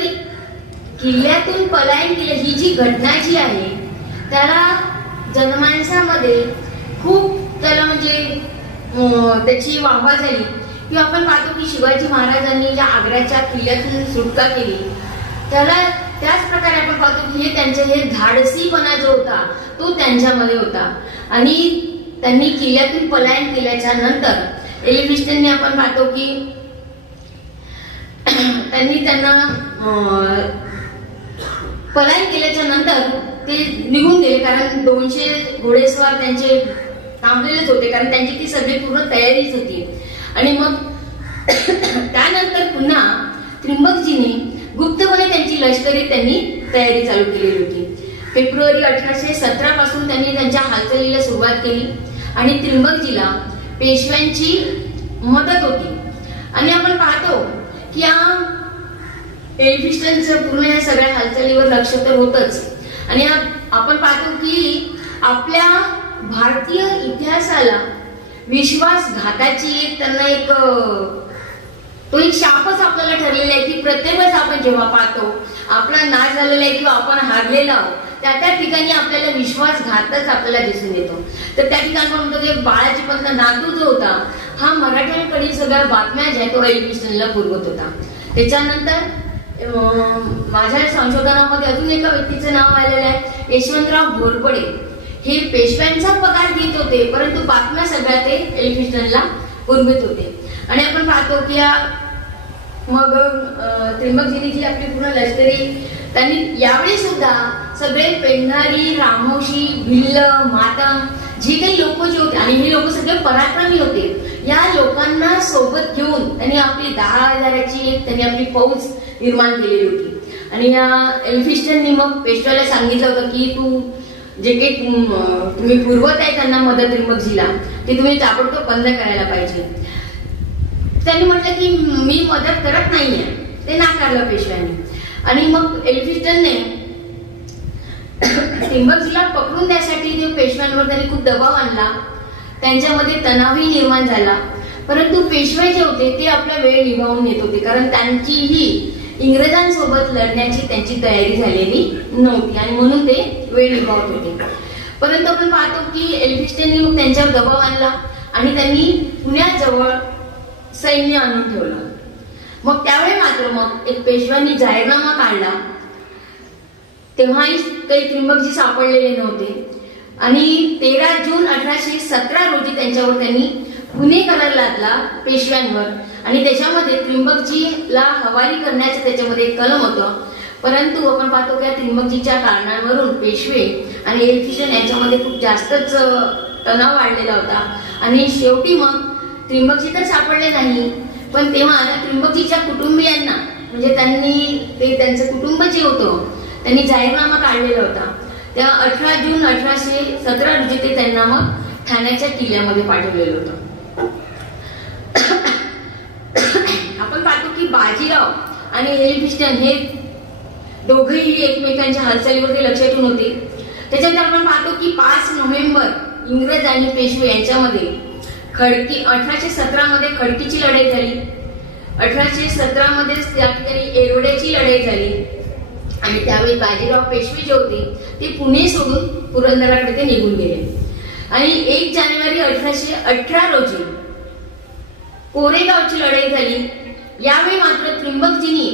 किल्ल्यातून पलायन केलं ही जी घटना जी आहे त्याला जनमानसामध्ये खूप त्याला म्हणजे त्याची वाहवा झाली. किंवा आपण पाहतो की शिवाजी महाराजांनी ज्या आग्र्याच्या किल्ल्यातून सुटका केली त्याला त्याच प्रकारे आपण पाहतो की त्यांचे हे धाडसीपणा जो होता तो त्यांच्यामध्ये होता. आणि त्यांनी किल्ल्यातून पलायन केल्याच्या नंतर एलिफिस्टनने आपण पाहतो की त्यांनी त्यांना पलायन केल्याच्या नंतर ते निघून गेले, कारण 200 घोडेस्वार त्यांचे थांबलेलेच होते, कारण त्यांची ती सगळी पूर्ण तयारीच होती. आणि मग त्यानंतर पुन्हा त्र्यंबकजींनी गुप्तपणे त्यांची लष्करी त्यांनी तयारी चालू केलेली होती. फेब्रुवारी 1817 पासून त्यांनी त्यांच्या हालचालीला सुरुवात केली आणि त्र्यंबकजीला पेशव्यांची मदत होती. आणि आपण पाहतो की या एल्फिस्टनचं पूर्ण या सगळ्या हालचालीवर लक्ष तर होतच. आणि आपण पाहतो की आपल्या भारतीय इतिहासाला विश्वासघाताची त्यांना एक तो एक शापच आपल्याला ठरलेला आहे की प्रत्येक वेळेस आपण जेव्हा पाहतो आपला नाश झालेला आहे किंवा आपण हारलेला आहोत त्या ठिकाणी आपल्याला विश्वासघातच आपल्याला दिसून येतो. तर त्या ठिकाणी म्हणतो की बाळाजी पंत नातू जो होता हा मराठ्यांकडील सगळ्या बातम्या ज्या तो एल्फिस्टनला पुरवत होता. त्याच्यानंतर माझ्या संशोधनामध्ये अजून एका व्यक्तीचं नाव आलेलं आहे यशवंतराव घोरपडे. हे पेशव्यांचा पगार घेत होते परंतु बातम्या सगळ्या ते एल्फिस्टनला पुरवित होते. आणि आपण पाहतो की मग त्र्यंबकजीनी जी आपली पूर्ण लष्करी त्यांनी यावेळी सुद्धा सगळे पेंढारी, रामोशी, भिल्ल, मातंग जी काही लोक जे होते आणि हे लोक सगळे पराक्रमी होते या लोकांना सोबत घेऊन त्यांनी आपली 10,000ची त्यांनी आपली फौज निर्माण केलेली होती. आणि या एल्फिस्टननी मग पेशव्याला सांगितलं होतं की तू जे काही तुम्ही पुरवत आहे त्यांना मदत त्र्यंबकजीला ते तुम्ही ताबडतोब बंद करायला पाहिजे. त्यांनी म्हटलं की मी मदत करत नाहीये, ते नाकारलं पेशव्यांनी. आणि मग एल्फिस्टनने त्र्यंबकजीला पकडून द्यासाठी पेशव्यांवर त्यांनी खूप दबाव आणला. त्यांच्यामध्ये तणावही निर्माण झाला. परंतु पेशवे जे होते ते आपला वेळ निभावून येत होते कारण त्यांचीही इंग्रजांसोबत लढण्याची त्यांची तयारी झालेली नव्हती आणि म्हणून ते वेळ निभावत होते. परंतु आपण पाहतो की एल्फिस्टननी मग त्यांच्यावर दबाव आणला आणि त्यांनी पुण्याजवळ सैन्य आणून ठेवलं. मग त्यावेळी मात्र मग एक पेशव्यांनी जाहीरनामा काढला. तेव्हाही काही त्र्यंबकजी सापडलेले नव्हते आणि 13 जून 1817 रोजी त्यांच्यावर त्यांनी पुणे करार लादला पेशव्यांवर आणि त्याच्यामध्ये त्र्यंबकजीला हवाली करण्याचं त्याच्यामध्ये एक कलम होतं. परंतु आपण पाहतो की त्र्यंबकजीच्या कारणांवरून पेशवे आणि एल्फिस्टन यांच्यामध्ये खूप जास्तच तणाव वाढलेला होता आणि शेवटी मग त्र्यंबकजी तर सापडले नाही. पण तेव्हा त्र्यंबकजीच्या कुटुंबियांना म्हणजे त्यांनी ते त्यांचं कुटुंब जे होतं त्यांनी जाहीरनामा काढलेला होता. तेव्हा 18 जून 1817 रोजी ते त्यांना मग ठाण्याच्या किल्ल्यामध्ये पाठवलेलं होतं. आपण पाहतो की बाजीराव आणि एल्फिस्टन हे दोघेही एकमेकांच्या हालचालीवरती लक्ष ठेवून होते. त्याच्यानंतर आपण पाहतो की 5 नोव्हेंबर इंग्रज आणि पेशवे यांच्यामध्ये 1817 मध्ये खडकीची लढाई झाली. 1817 मध्ये त्या ठिकाणी एरोड्याची लढाई झाली आणि त्यावेळी बाजीराव पेशवे जे होते ते पुणे सोडून पुरंदराकडे ते निघून गेले. आणि 1 जानेवारी 1818 रोजी कोरेगावची लढाई झाली. यावेळी मात्र त्र्यंबकजींनी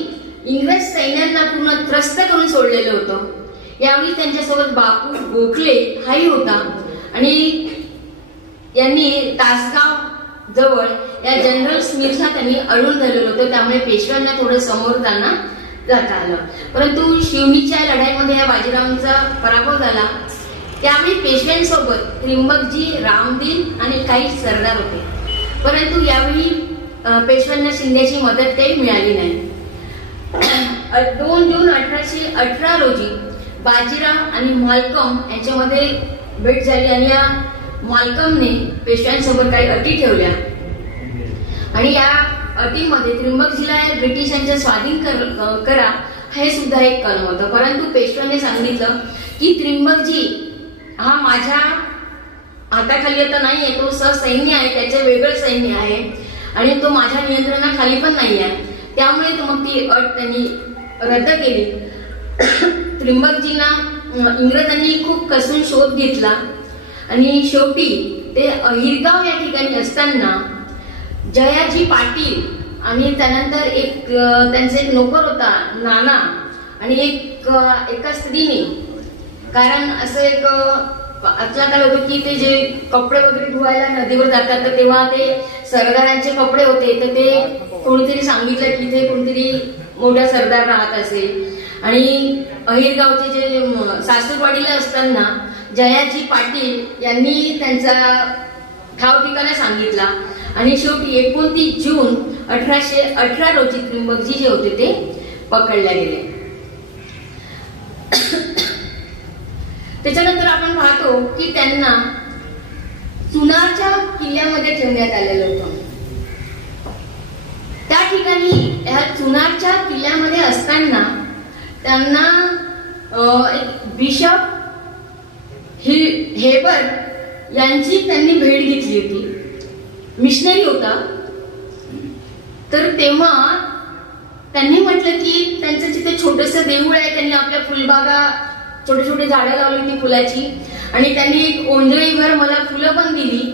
इंग्रज सैन्यांना पूर्ण त्रस्त करून सोडलेलं होतं. यावेळी त्यांच्यासोबत बापू गोखले हाही होता आणि यांनी तासगाव जवळ या जनरल स्मिथला त्यांनी अडवून धरलेलं होतं. त्यामुळे पेशव्यांना थोडं समोर जाता आलं. परंतु शिवणीच्या लढाईमध्ये या बाजीरावांचा पराभव झाला. त्यावेळी पेशव्यांसोबत त्र्यंबकजी, रामदीन आणि काही सरदार होते. परंतु यावेळी पेशव्यांना शिंद्याची मदत काही मिळाली नाही. 2 जून 1818 रोजी बाजीराव आणि मालकम यांच्यामध्ये भेट झाली आणि या मालकमने पेशव्यांसोबत काही अटी ठेवल्या आणि या अटीमध्ये त्र्यंबकजीला ब्रिटिशांच्या स्वाधीन करा हे सुद्धा एक कलम होतं. परंतु पेशव्यांनी सांगितलं की त्र्यंबकजी हा माझ्या हाताखाली आता नाहीये, तो सैन्य आहे, त्याचे वेगळं सैन्य आहे आणि तो माझ्या नियंत्रणाखाली पण नाही आहे. त्यामुळे मग ती अट त्यांनी रद्द केली. त्र्यंबकजींना इंग्रजांनी खूप कसून शोध घेतला आणि शेवटी ते अहिरगाव या ठिकाणी असताना जयाजी पाटील आणि त्यानंतर एक त्यांचा एक नोकर होता नाना आणि एका स्त्रीने, कारण असं एक आजला काय होतं की ते जे कपडे वगैरे धुवायला नदीवर जातात तर तेव्हा ते सरदारांचे कपडे होते तर ते कोणीतरी सांगितलं की ते कोणतरी मोठा सरदार राहत असेल आणि अहिरगावचे जे सासूरवाडीला असताना जयाजी पाटील यांनी त्यांचा ठाव ठिकाणा सांगितला आणि शेवटी 29 जून 1818 रोजी त्र्यंबकजी जे होते ते पकडले गेले. त्याच्यानंतर आपण पाहतो की त्यांना चुनारच्या किल्ल्यामध्ये ठेवण्यात आलेलं होतं. त्या ठिकाणी ह्या चुनारच्या किल्ल्यामध्ये असताना त्यांना एक बिशप हेबर यांची त्यांनी भेट घेतली होती. मिशनरी होता. तर तेव्हा त्यांनी म्हटलं की त्यांचं जिथे छोटस देऊळ आहे, त्यांनी आपल्या फुलबागा छोटे छोटे झाडं लावली होती फुलाची, आणि त्यांनी एक ओंजळीभर मला फुलं पण दिली,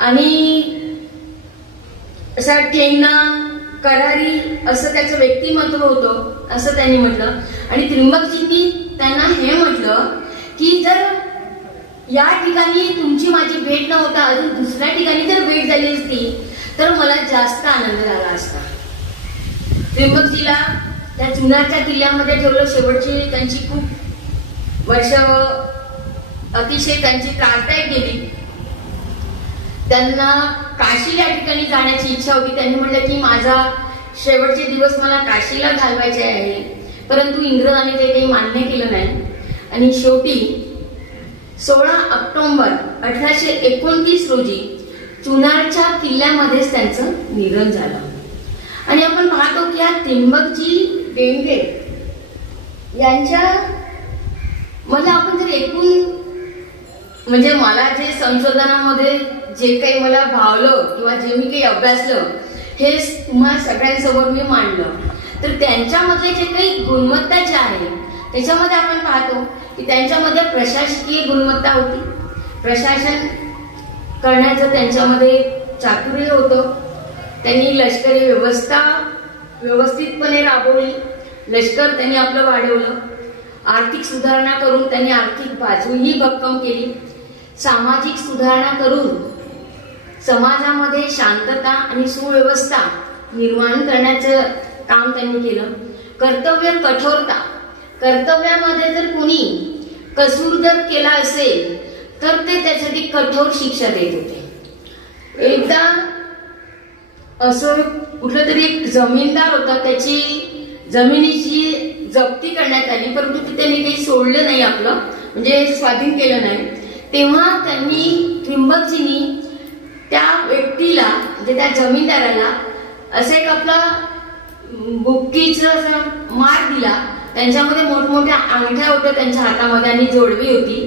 आणि असा ठेंगणा करारी असं त्याचं व्यक्तिमत्व होतं असं त्यांनी म्हटलं. आणि त्र्यंबकजींनी त्यांना हे म्हटलं की जर या ठिकाणी तुमची माझी भेट न होता अजून दुसऱ्या ठिकाणी जर भेट झाली असती तर मला जास्त आनंद झाला असता. त्र्यंबकजीला त्या चुनारच्या किल्ल्यामध्ये ठेवलं. शेवटची त्यांची खूप वर्ष अतिशय त्यांची त्रासदायक गेली. त्यांना काशी या ठिकाणी जाण्याची इच्छा होती. त्यांनी म्हटलं की माझा शेवटचे दिवस मला काशीला घालवायचे आहे, परंतु इंग्रजांनी ते काही मान्य केलं नाही. आणि शेवटी 16 ऑक्टोबर 1829 रोजी चुनारच्या किल्ल्यामध्येच त्यांचं निधन झालं. आणि आपण पाहतो की या त्र्यंबकजी डेंगे यांच्या मला आपण जर एकूण म्हणजे मला जे संशोधनामध्ये जे काही मला भावलं किंवा जे मी काही अभ्यासलं हे तुम्हाला सगळ्यांसमोर मी मांडलं, तर त्यांच्यामध्ये जे काही गुणवत्ता जे आहे त्याच्यामध्ये आपण पाहतो की त्यांच्यामध्ये प्रशासकीय गुणवत्ता होती. प्रशासन करण्याचं त्यांच्यामध्ये चातुर्य होतं. त्यांनी लष्करी व्यवस्था व्यवस्थितपणे राबवली. लष्कर त्यांनी आपलं वाढवलं. आर्थिक सुधारणा करून त्यांनी आर्थिक बाजूही भक्कम केली. सामाजिक सुधारणा करून समाजामध्ये शांतता आणि सुव्यवस्था निर्माण करण्याचं काम त्यांनी केलं. कर्तव्य कठोरता, कर्तव्यामध्ये जर कोणी कसूर जर केला असेल तर ते त्यासाठी कठोर शिक्षा देत होते. एकदा असं कुठलं तरी एक जमीनदार होता, त्याची जमिनीची जप्ती करण्यात आली, परंतु त्यांनी काही सोडलं नाही, आपलं म्हणजे स्वाधीन केलं नाही. तेव्हा त्यांनी त्र्यंबकजींनी त्या व्यक्तीला म्हणजे त्या जमीनदाराला असं एक आपला बुक्कीचा मार दिला. त्यांच्यामध्ये मोठमोठ्या अंगठ्या होत्या त्यांच्या हातामध्ये आणि जोडवी होती.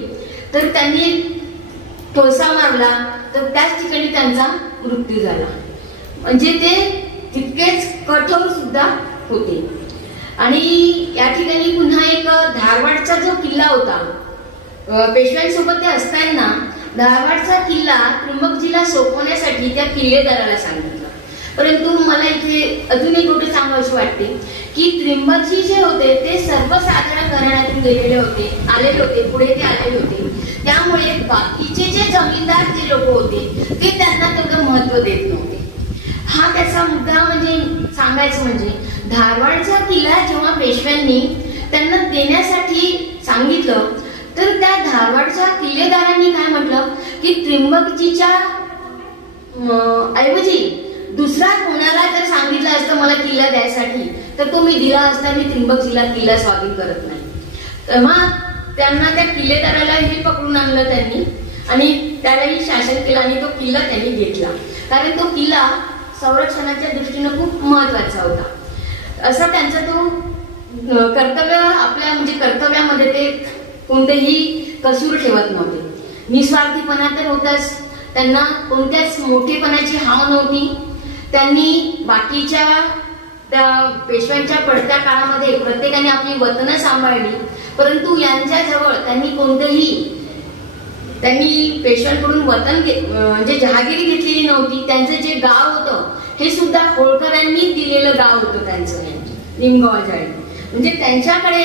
तर त्यांनी ठोसा मारला तर त्याच ठिकाणी त्यांचा मृत्यू झाला. म्हणजे ते तितकेच कठोर सुद्धा होते. आणि या ठिकाणी पुन्हा एक धारवाडचा जो किल्ला होता, पेशव्यांसोबत ते असताना धारवाडचा किल्ला त्र्यंबकजीला सोपवण्यासाठी त्या किल्लेदाराला सांगितलं. परंतु मला इथे अजून एक गोष्ट सांगावीशी वाटते की त्र्यंबकजी जे होते ते सर्वसाधारण घराण्यातून गेलेले होते, आलेले होते, पुढे ते आलेले होते. त्यामुळे बाकीचे जे जमीनदार जे लोक होते ते त्यांना तेवढं महत्व देत नव्हते. हा त्याचा मुद्दा म्हणजे सांगायचं म्हणजे धारवाडचा किल्ला जेव्हा पेशव्यांनी त्यांना देण्यासाठी सांगितलं तर त्या धारवाडच्या किल्लेदारांनी काय म्हटलं की त्र्यंबकजीच्या ऐवजी दुसरा कोणाला जर सांगितलं असतं मला किल्ला द्यायसाठी तर तो मी दिला असता. मी त्र्यंबकजीला किल्ला स्वाधीन करत नाही. तेव्हा त्यांना त्या किल्लेदारालाही पकडून आणलं त्यांनी आणि त्यालाही शासन केलं आणि तो किल्ला त्यांनी घेतला. कारण तो किल्ला संरक्षणाच्या दृष्टीनं खूप महत्वाचा होता. असा त्यांचा तो कर्तव्य आपल्या म्हणजे कर्तव्यामध्ये ते कोणतेही कसूर ठेवत नव्हते. निस्वार्थीपणा तर होताच. त्यांना कोणत्याच मोठेपणाची हाव नव्हती. त्यांनी बाकीच्या त्या पेशव्यांच्या पडत्या काळामध्ये प्रत्येकाने आपली वतनं सांभाळली, परंतु यांच्याजवळ त्यांनी पेशव्यांकडून वतन म्हणजे जहागिरी घेतलेली नव्हती. त्यांचं जे गाव होतं हे सुद्धा होळकरांनी दिलेलं गाव होतं त्यांचं, निमगाव जाळी. म्हणजे त्यांच्याकडे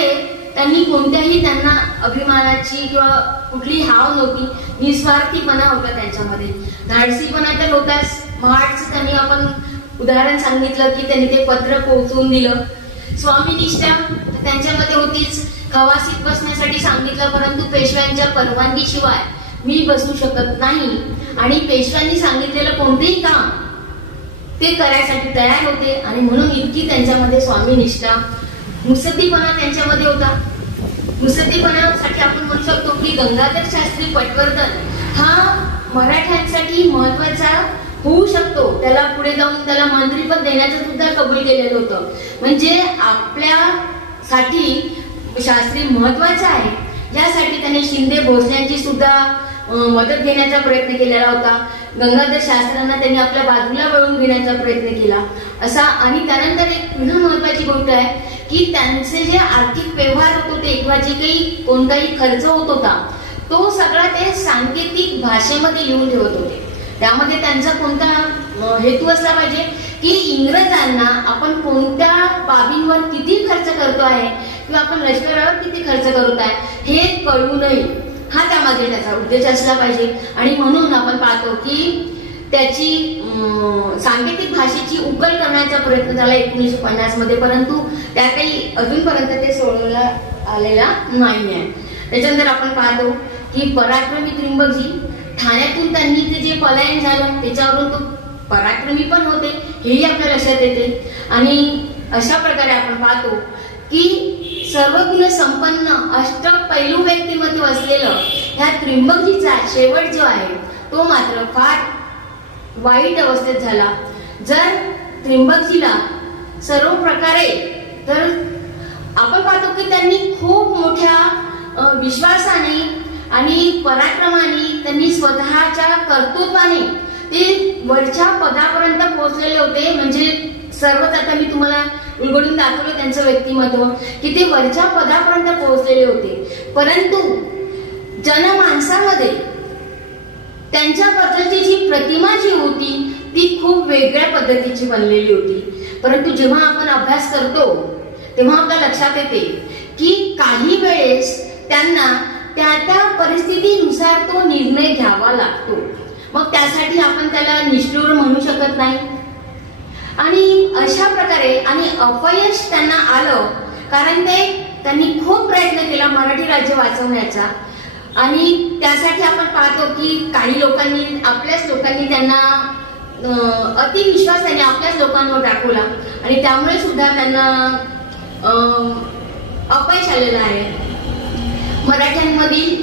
त्यांनी कोणत्याही त्यांना अभिमानाची किंवा कुठली हाव नव्हती. निस्वार्थीपणा होता त्यांच्यामध्ये. धाडसीपणा तर होताच. महाडचं त्यांनी आपण उदाहरण सांगितलं की त्यांनी ते पत्र पोहोचवून दिलं. स्वामीनिष्ठा त्यांच्यामध्ये होतीच. खवासीत बसण्यासाठी सांगितलं, परंतु पेशव्यांच्या परवानगीशिवाय मी बसू शकत नाही. आणि पेशव्यांनी सांगितलेलं कोणतेही काम ते करायसाठी तयार होते. आणि म्हणून इतकी त्यांच्यामध्ये स्वामीनिष्ठा, मुत्सद्दीपणा त्यांच्यामध्ये होता. मुत्सद्दीपणासाठी आपण म्हणू शकतो की गंगाधर शास्त्री पटवर्धन हा मराठ्यांसाठी महत्वाचा होऊ शकतो, त्याला पुढे जाऊन त्याला मंत्रीपद देण्याचं सुद्धा कबूल केलेलं होतं. म्हणजे आपल्यासाठी शास्त्री महत्वाचा आहे, ज्यासाठी त्यांनी शिंदे भोसल्यांची सुद्धा मदत घेण्याचा प्रयत्न केलेला होता. गंगाधर शास्त्र्यांना त्यांनी आपल्या बाजूला वळवून घेण्याचा प्रयत्न केला असा. आणि त्यानंतर एक पुन्हा महत्वाची गोष्ट आहे की त्यांचे जे आर्थिक व्यवहार होत होते किंवा जे काही कोणताही खर्च होत होता तो सगळा ते सांकेतिक भाषेमध्ये लिहून ठेवत होते. त्यामध्ये त्यांचा कोणता हेतू असला पाहिजे की इंग्रजांना आपण कोणत्या बाबींवर किती खर्च करतो आहे किंवा आपण लष्करावर किती खर्च करत आहे हे कळू नये, हा त्यामध्ये त्याचा उद्देश असला पाहिजे. आणि म्हणून आपण पाहतो की त्याची सांकेतिक भाषेची उकल करण्याचा प्रयत्न झाला 1950 मध्ये, परंतु त्या काही अजूनपर्यंत ते सोडवला आलेला नाही आहे. त्याच्यानंतर आपण पाहतो की पराक्रमी त्रिंबकजी ठाण्यातून त्यांनी ते जे पलायन झालं त्याच्यावरून तो पराक्रमी पण होते हेही आपल्या लक्षात येते. आणि अशा प्रकारे आपण पाहतो की सर्वगुण संपन्न अष्टपैलू व्यक्तिमत्व असलेलं ह्या त्रिंबकजीचा शेवट जो आहे तो मात्र फार वाईट अवस्थेत झाला. जर त्रिंबकजीला सर्व प्रकारे तर आपण पाहतो की त्यांनी खूप मोठ्या विश्वासाने आणि पराक्रमाने त्यांनी स्वतःच्या कर्तृत्वाने ते वरच्या पदापर्यंत पोहोचलेले होते. म्हणजे सर्वच आता मी तुम्हाला उलगडून दाखवलं त्यांचं व्यक्तिमत्व की ते वरच्या पदापर्यंत पोहोचलेले होते, परंतु जनमानसामध्ये त्यांच्याबद्दलची जी प्रतिमा जी होती ती खूप वेगळ्या पद्धतीची बनलेली होती. परंतु जेव्हा आपण अभ्यास करतो तेव्हा आपल्या लक्षात येते की काही वेळेस त्यांना त्या त्या परिस्थितीनुसार तो निर्णय घ्यावा लागतो. मग त्यासाठी आपण त्याला निष्ठुर म्हणू शकत नाही. आणि अशा प्रकारे आणि अपयश त्यांना आलं कारण त्यांनी खूप प्रयत्न केला मराठी राज्य वाचवण्याचा. आणि त्यासाठी आपण पाहतो की काही लोकांनी आपल्याच लोकांनी त्यांना अतिविश्वासाने आपल्याच लोकांवर दाखवला आणि त्यामुळे सुद्धा त्यांना अपयश आलेलं आहे. मराठ्यांमधील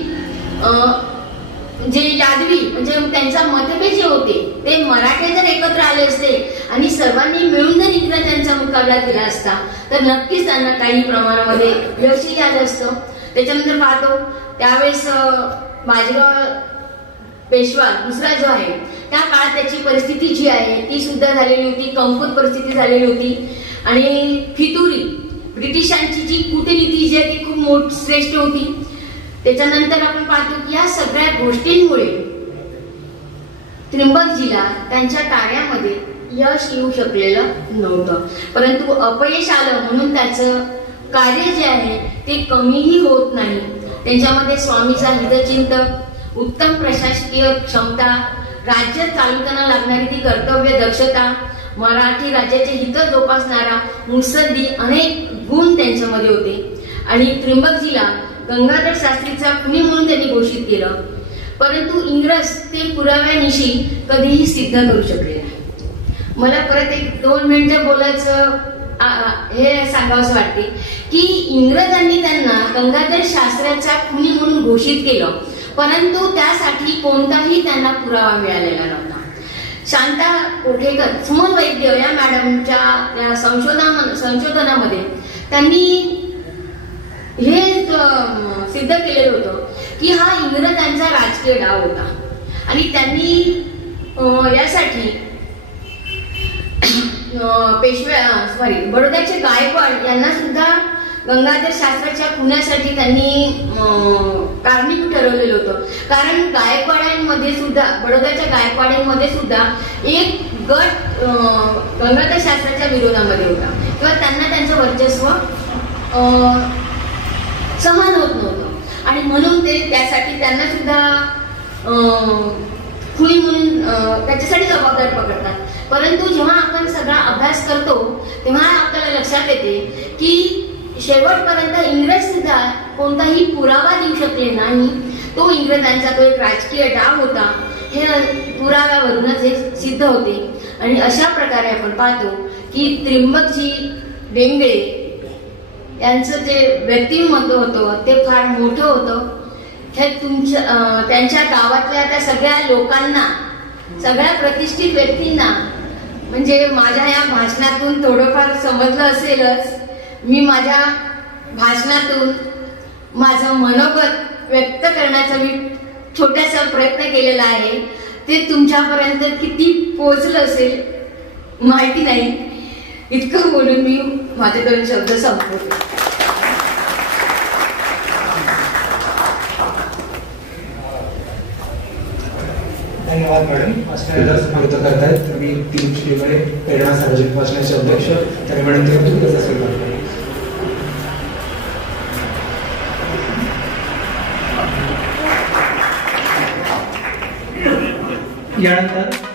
जे यादवी म्हणजे त्यांचा मतभेद जे होते ते मराठे जर एकत्र आले असते आणि सर्वांनी मिळून जर इंग्रजांचा मुकाबला केला असता तर नक्कीच त्यांना काही प्रमाणामध्ये यशही आलं असतं. त्याच्यानंतर पाहतो त्यावेळेस बाजीराव पेशवा दुसरा जो आहे त्या काळात त्याची परिस्थिती जी आहे ती सुद्धा झालेली होती, कमकुवत परिस्थिती झालेली होती. आणि फितुरी ब्रिटिशांची जी कूटनीती जी आहे ती खूप श्रेष्ठ होती. त्याच्यानंतर आपण पाहतो की या सगळ्या गोष्टींमुळे त्रिंबकजीला त्यांच्या कार्यामध्ये यश येऊ शकलेलं नव्हतं, परंतु अपयश आलं म्हणून त्याचं कार्य जे आहे ते कमीही होत नाही. त्यांच्यामध्ये स्वामीचा हितचिंतक, उत्तम प्रशासकीय क्षमता, राज्य चालवताना लागणारी ती कर्तव्य दक्षता, मराठी राज्याचे हित जोपासणारा मुत्सद्दी अनेक गुण त्यांच्यामध्ये होते. आणि त्रिंबकजीला गंगाधर शास्त्रीचा खुनी म्हणून त्यांनी घोषित केलं, परंतु इंग्रज ते पुराव्यानिशी कधीही सिद्ध करू शकले नाही. मला परत एक 2 मिनिटं बोलायचं हे सांगावंसं वाटते की इंग्रजांनी त्यांना गंगाधर शास्त्र्याचा खुनी म्हणून घोषित केलं, परंतु त्यासाठी कोणताही त्यांना पुरावा मिळालेला नव्हता. शांता कोठेकर सुमन वैद्य या मॅडमच्या या संशोधनामध्ये त्यांनी हे सिद्ध केलेलं होतं की हा इंग्रजांचा राजकीय डाव होता. आणि त्यांनी यासाठी बडोद्याचे गायकवाड यांना सुद्धा गंगाधर शास्त्राच्या खुनासाठी त्यांनी कारणीभूत ठरवलेलं होतं. कारण गायकवाड्यांमध्ये सुद्धा बडोद्याच्या गायकवाड्यांमध्ये सुद्धा एक गट गंगाधर शास्त्राच्या विरोधामध्ये होता किंवा त्यांना त्यांचं वर्चस्व सहन होत नव्हतं आणि म्हणून ते त्यासाठी त्यांना सुद्धा खुनी म्हणून त्याच्यासाठी जबाबदार पकडतात. परंतु जेव्हा आपण सगळा अभ्यास करतो तेव्हा आपल्याला लक्षात येते की शेवटपर्यंत इंग्रज सुद्धा कोणताही पुरावा देऊ शकले नाही. तो इंग्रजांचा तो एक राजकीय डाव होता हे पुराव्यावरूनच हे सिद्ध होते. आणि अशा प्रकारे आपण पाहतो की त्रिंबकजी डेंगळे यांचं जे व्यक्तिमत्व होतं ते फार मोठं होतं. त्यांच्या गावातल्या त्या सगळ्या लोकांना, सगळ्या प्रतिष्ठित व्यक्तींना म्हणजे माझ्या या भाषणातून थोडंफार समजलं असेलच. मी माझ्या भाषणातून माझं मनोगत व्यक्त करण्याचा मी छोटासा प्रयत्न केलेला आहे. ते तुमच्यापर्यंत किती पोहोचलं असेल माहिती नाही. इतकं बोलून मी माझे 2 शब्द संपवते. धन्यवाद मॅडम. भाषणाला समाप्त करतायत. तर मी 3 श्रीकडे प्रेरणा सार्वजनिक भाषणाचे अध्यक्ष त्याने विनंती करतो त्याचा स्वीकार करा. यानंतर